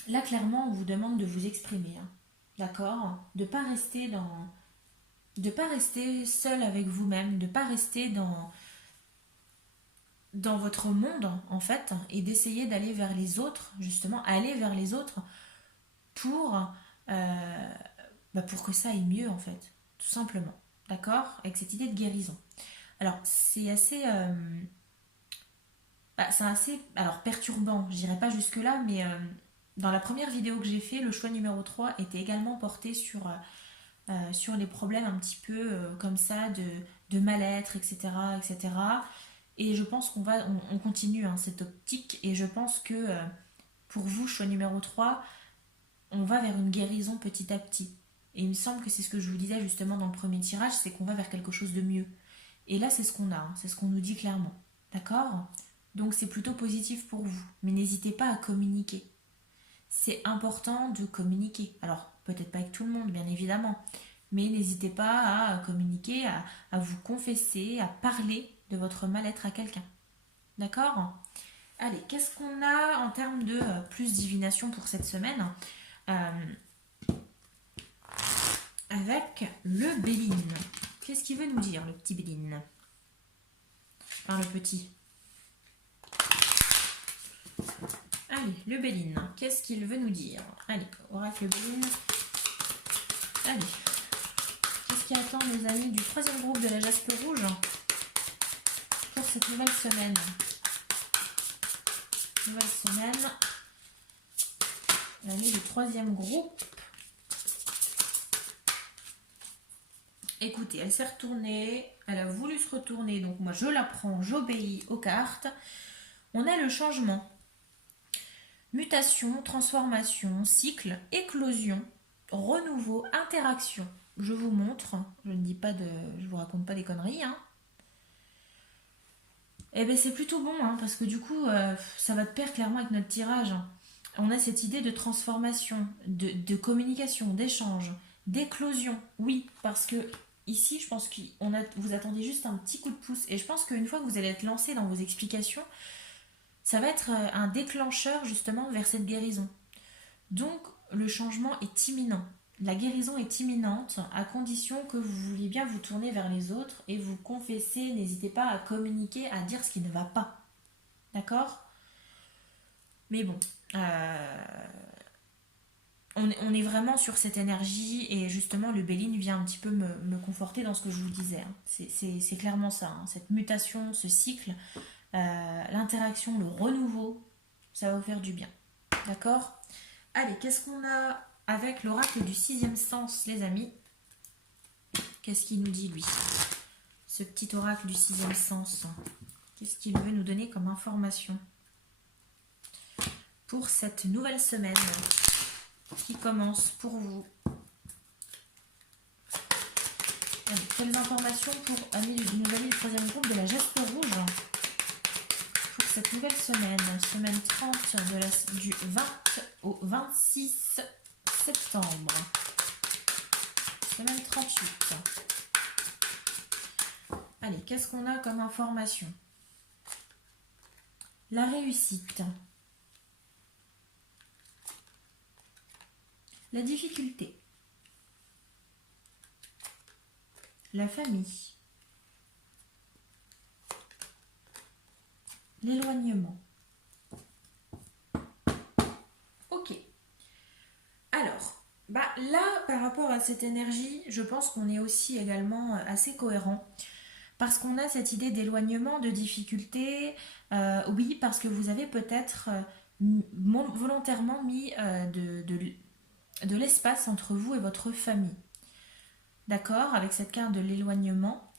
là clairement, on vous demande de vous exprimer. Hein. D'accord? De pas rester seul avec vous-même, de pas rester dans votre monde en fait, et d'essayer d'aller vers les autres, justement, aller vers les autres pour, pour que ça aille mieux en fait, tout simplement. D'accord? Avec cette idée de guérison. Alors, c'est assez alors, perturbant, je dirais pas jusque-là, mais dans la première vidéo que j'ai fait, le choix numéro 3 était également porté sur les problèmes un petit peu comme ça de mal-être, etc., etc. Et je pense on continue hein, cette optique, et je pense que pour vous, choix numéro 3, on va vers une guérison petit à petit. Et il me semble que c'est ce que je vous disais justement dans le premier tirage, c'est qu'on va vers quelque chose de mieux. Et là, c'est ce qu'on a, hein, c'est ce qu'on nous dit clairement. D'accord? Donc c'est plutôt positif pour vous. Mais n'hésitez pas à communiquer. C'est important de communiquer. Alors, peut-être pas avec tout le monde, bien évidemment. Mais n'hésitez pas à communiquer, à vous confesser, à parler de votre mal-être à quelqu'un. D'accord? Allez, qu'est-ce qu'on a en termes de plus divination pour cette semaine? Avec le Béline. Qu'est-ce qu'il veut nous dire, le petit Béline? Enfin, le petit. Allez, le Béline. Qu'est-ce qu'il veut nous dire? Allez, oracle Béline. Allez. Qu'est-ce qui attend les amis du troisième groupe de la Jaspe Rouge pour cette nouvelle semaine? Nouvelle semaine. L'année du troisième groupe. Écoutez, elle s'est retournée, elle a voulu se retourner, donc moi je la prends, j'obéis aux cartes. On a le changement. Mutation, transformation, cycle, éclosion, renouveau, interaction. Je vous montre, je vous raconte pas des conneries. Hein. Eh bien c'est plutôt bon, hein, parce que du coup, ça va de pair clairement avec notre tirage. Hein. On a cette idée de transformation, de communication, d'échange, d'éclosion. Oui, parce que ici, je pense que vous attendez juste un petit coup de pouce. Et je pense qu'une fois que vous allez être lancé dans vos explications, ça va être un déclencheur justement vers cette guérison. Donc, le changement est imminent. La guérison est imminente à condition que vous vouliez bien vous tourner vers les autres et vous confesser. N'hésitez pas à communiquer, à dire ce qui ne va pas. D'accord ? Mais bon, on est vraiment sur cette énergie et justement le Béline vient un petit peu me conforter dans ce que je vous disais. Hein. C'est clairement ça, hein. Cette mutation, ce cycle, l'interaction, le renouveau, ça va vous faire du bien. D'accord? Allez, qu'est-ce qu'on a avec l'oracle du sixième sens, les amis? Qu'est-ce qu'il nous dit, lui? Ce petit oracle du sixième sens. Qu'est-ce qu'il veut nous donner comme information pour cette nouvelle semaine qui commence pour vous? Allez, quelles informations pour nos amis du troisième groupe de la Jaspe Rouge pour cette nouvelle semaine, semaine 30 du 20 au 26 septembre, semaine 38. Allez, qu'est-ce qu'on a comme information? La réussite, la difficulté, la famille, l'éloignement. Ok. Alors, là, par rapport à cette énergie, je pense qu'on est aussi également assez cohérent. Parce qu'on a cette idée d'éloignement, de difficulté. Oui, parce que vous avez peut-être volontairement mis de l'espace entre vous et votre famille. D'accord? Avec cette carte de l'éloignement,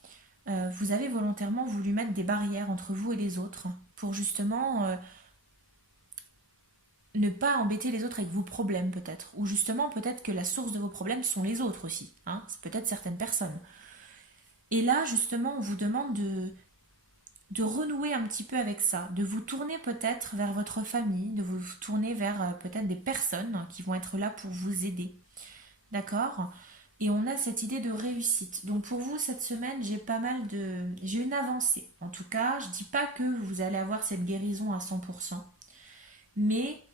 vous avez volontairement voulu mettre des barrières entre vous et les autres pour justement ne pas embêter les autres avec vos problèmes peut-être. Ou justement peut-être que la source de vos problèmes sont les autres aussi. Hein? C'est peut-être certaines personnes. Et là, justement, on vous demande de renouer un petit peu avec ça, de vous tourner peut-être vers votre famille, de vous tourner vers peut-être des personnes qui vont être là pour vous aider. D'accord? Et on a cette idée de réussite. Donc pour vous, cette semaine, j'ai une avancée. En tout cas, je ne dis pas que vous allez avoir cette guérison à 100%, mais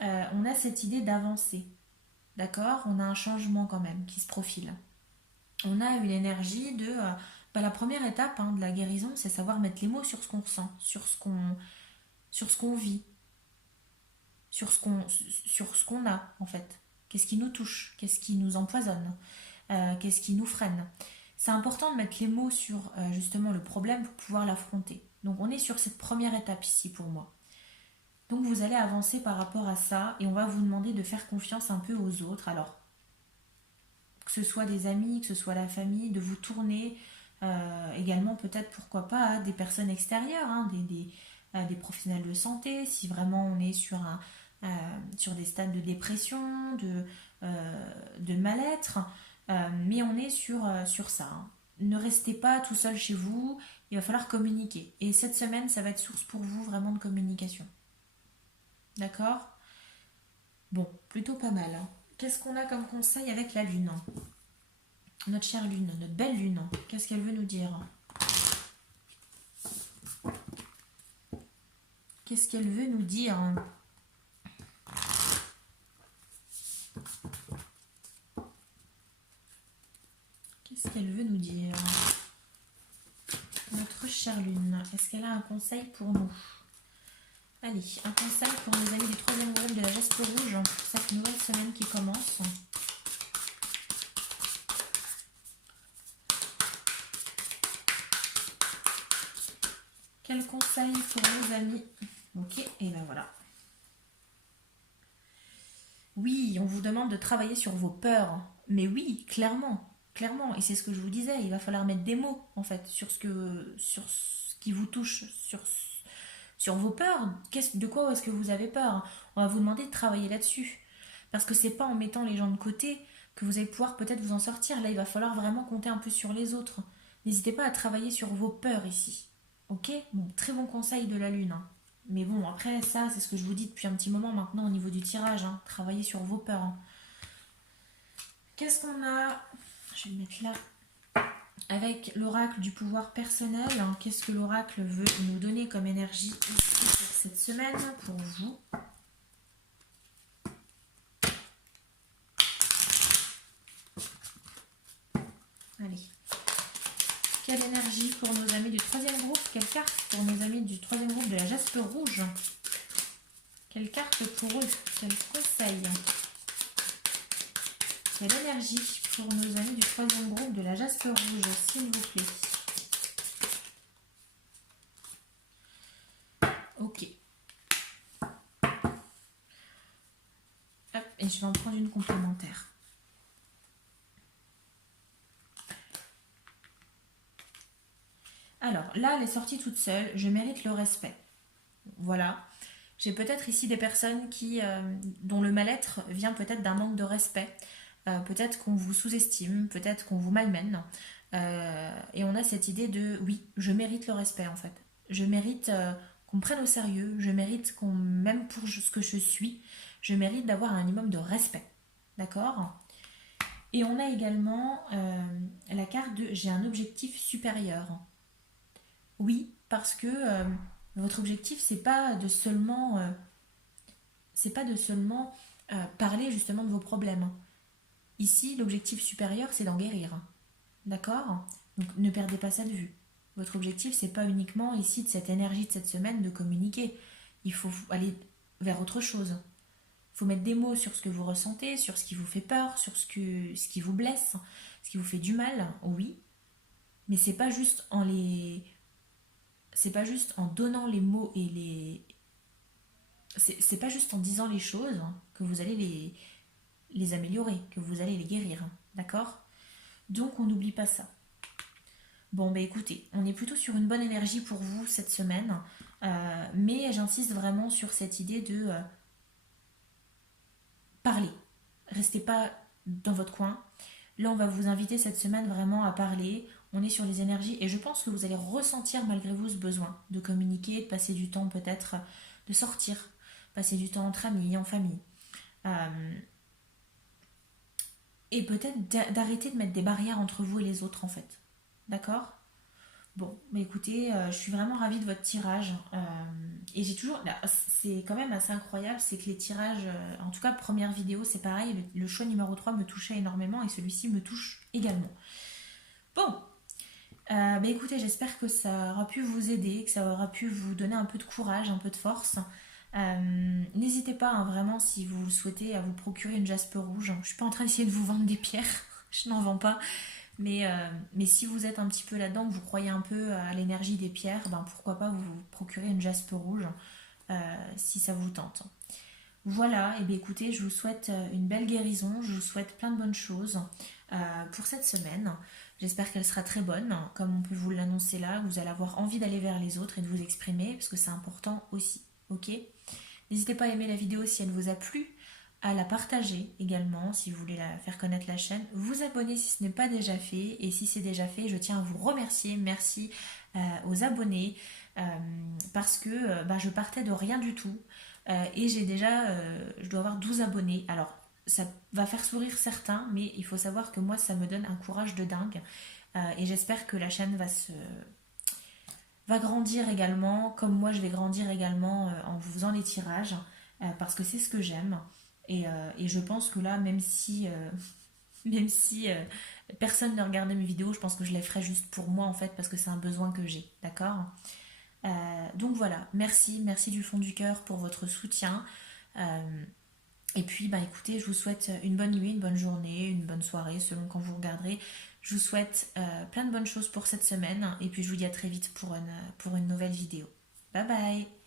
on a cette idée d'avancer. D'accord? On a un changement quand même qui se profile. On a une énergie de... la première étape de la guérison, c'est savoir mettre les mots sur ce qu'on ressent, sur ce qu'on vit, sur ce qu'on a en fait. Qu'est-ce qui nous touche, qu'est-ce qui nous empoisonne, qu'est-ce qui nous freine. C'est important de mettre les mots sur justement le problème pour pouvoir l'affronter. Donc on est sur cette première étape ici pour moi. Donc vous allez avancer par rapport à ça et on va vous demander de faire confiance un peu aux autres. Alors, que ce soit des amis, que ce soit la famille, de vous tourner également peut-être, pourquoi pas, à des personnes extérieures, des professionnels de santé, si vraiment on est sur des stades de dépression, de mal-être, mais on est sur ça. Hein. Ne restez pas tout seul chez vous, il va falloir communiquer. Et cette semaine, ça va être source pour vous vraiment de communication. D'accord? Bon, plutôt pas mal. Hein. Qu'est-ce qu'on a comme conseil avec la lune? Notre chère lune, notre belle lune, qu'est-ce qu'elle veut nous dire? Qu'est-ce qu'elle veut nous dire? Qu'est-ce qu'elle veut nous dire? Notre chère lune, est-ce qu'elle a un conseil pour nous? Allez, un conseil pour nos amis du troisième groupe de la Jaspe Rouge pour cette nouvelle semaine qui commence. Quel conseil pour nos amis? Ok, et ben voilà. Oui, on vous demande de travailler sur vos peurs. Mais oui, clairement. Clairement. Et c'est ce que je vous disais. Il va falloir mettre des mots, en fait, sur ce qui vous touche, sur vos peurs. De quoi est-ce que vous avez peur? On va vous demander de travailler là-dessus. Parce que c'est pas en mettant les gens de côté que vous allez pouvoir peut-être vous en sortir. Là, il va falloir vraiment compter un peu sur les autres. N'hésitez pas à travailler sur vos peurs ici. Ok? Bon, très bon conseil de la lune. Hein. Mais bon, après, ça, c'est ce que je vous dis depuis un petit moment maintenant au niveau du tirage. Hein. Travaillez sur vos peurs. Hein. Qu'est-ce qu'on a? Je vais le mettre là. Avec l'oracle du pouvoir personnel, hein. Qu'est-ce que l'oracle veut nous donner comme énergie ici pour cette semaine, pour vous? Allez. Quelle énergie pour nos amis du troisième groupe? Quelle carte pour nos amis du troisième groupe de la Jaspe Rouge? Quelle carte pour eux? Quel conseil? Quelle énergie pour nos amis du troisième groupe de la Jaspe Rouge, s'il vous plaît? je vais en prendre une complémentaire. Alors, là, elle est sortie toute seule. Je mérite le respect. Voilà. J'ai peut-être ici des personnes dont le mal-être vient peut-être d'un manque de respect. Peut-être qu'on vous sous-estime, peut-être qu'on vous malmène. Et on a cette idée de, oui, je mérite le respect en fait. Je mérite qu'on me prenne au sérieux. Je mérite qu'on m'aime pour ce que je suis. Je mérite d'avoir un minimum de respect. D'accord? Et on a également la carte de j'ai un objectif supérieur. Oui, parce que votre objectif, c'est pas de seulement parler justement de vos problèmes. Ici, l'objectif supérieur, c'est d'en guérir. D'accord? Donc ne perdez pas ça de vue. Votre objectif, c'est pas uniquement ici de cette énergie de cette semaine de communiquer. Il faut aller vers autre chose. Il faut mettre des mots sur ce que vous ressentez, sur ce qui vous fait peur, sur ce qui vous blesse, ce qui vous fait du mal, oui. Mais c'est pas juste en donnant les mots et c'est pas juste en disant les choses que vous allez les améliorer, que vous allez les guérir. D'accord? Donc on n'oublie pas ça. Bon, bah écoutez, on est plutôt sur une bonne énergie pour vous cette semaine, mais j'insiste vraiment sur cette idée de parler. Restez pas dans votre coin. Là, on va vous inviter cette semaine vraiment à parler. On est sur les énergies et je pense que vous allez ressentir malgré vous ce besoin de communiquer, de passer du temps peut-être, de sortir, passer du temps entre amis, en famille. Et peut-être d'arrêter de mettre des barrières entre vous et les autres en fait. D'accord? Bon, mais écoutez, je suis vraiment ravie de votre tirage. Et j'ai toujours. Là, c'est quand même assez incroyable, c'est que les tirages, en tout cas, première vidéo, c'est pareil. Le choix numéro 3 me touchait énormément et celui-ci me touche également. Bon, bah écoutez, j'espère que ça aura pu vous aider, que ça aura pu vous donner un peu de courage, un peu de force. N'hésitez pas, hein, vraiment, si vous le souhaitez, à vous procurer une jaspe rouge. Je suis pas en train d'essayer de vous vendre des pierres, je n'en vends pas. Mais si vous êtes un petit peu là-dedans, que vous croyez un peu à l'énergie des pierres, ben pourquoi pas vous procurer une jaspe rouge si ça vous tente. Voilà, et bien écoutez, je vous souhaite une belle guérison, je vous souhaite plein de bonnes choses pour cette semaine. J'espère qu'elle sera très bonne, comme on peut vous l'annoncer là, vous allez avoir envie d'aller vers les autres et de vous exprimer, parce que c'est important aussi, ok? N'hésitez pas à aimer la vidéo si elle vous a plu, à la partager également si vous voulez faire connaître la chaîne, vous abonner si ce n'est pas déjà fait, et si c'est déjà fait, je tiens à vous remercier, merci aux abonnés, parce que je partais de rien du tout, et je dois avoir 12 abonnés, alors ça va faire sourire certains, mais il faut savoir que moi ça me donne un courage de dingue, et j'espère que la chaîne va grandir également, comme moi je vais grandir également en vous faisant les tirages, parce que c'est ce que j'aime. Et je pense que là, même si personne ne regardait mes vidéos, je pense que je les ferai juste pour moi en fait, parce que c'est un besoin que j'ai, d'accord? Donc voilà, merci du fond du cœur pour votre soutien. Et puis, bah écoutez, je vous souhaite une bonne nuit, une bonne journée, une bonne soirée, selon quand vous regarderez. Je vous souhaite plein de bonnes choses pour cette semaine, et puis je vous dis à très vite pour une nouvelle vidéo. Bye bye!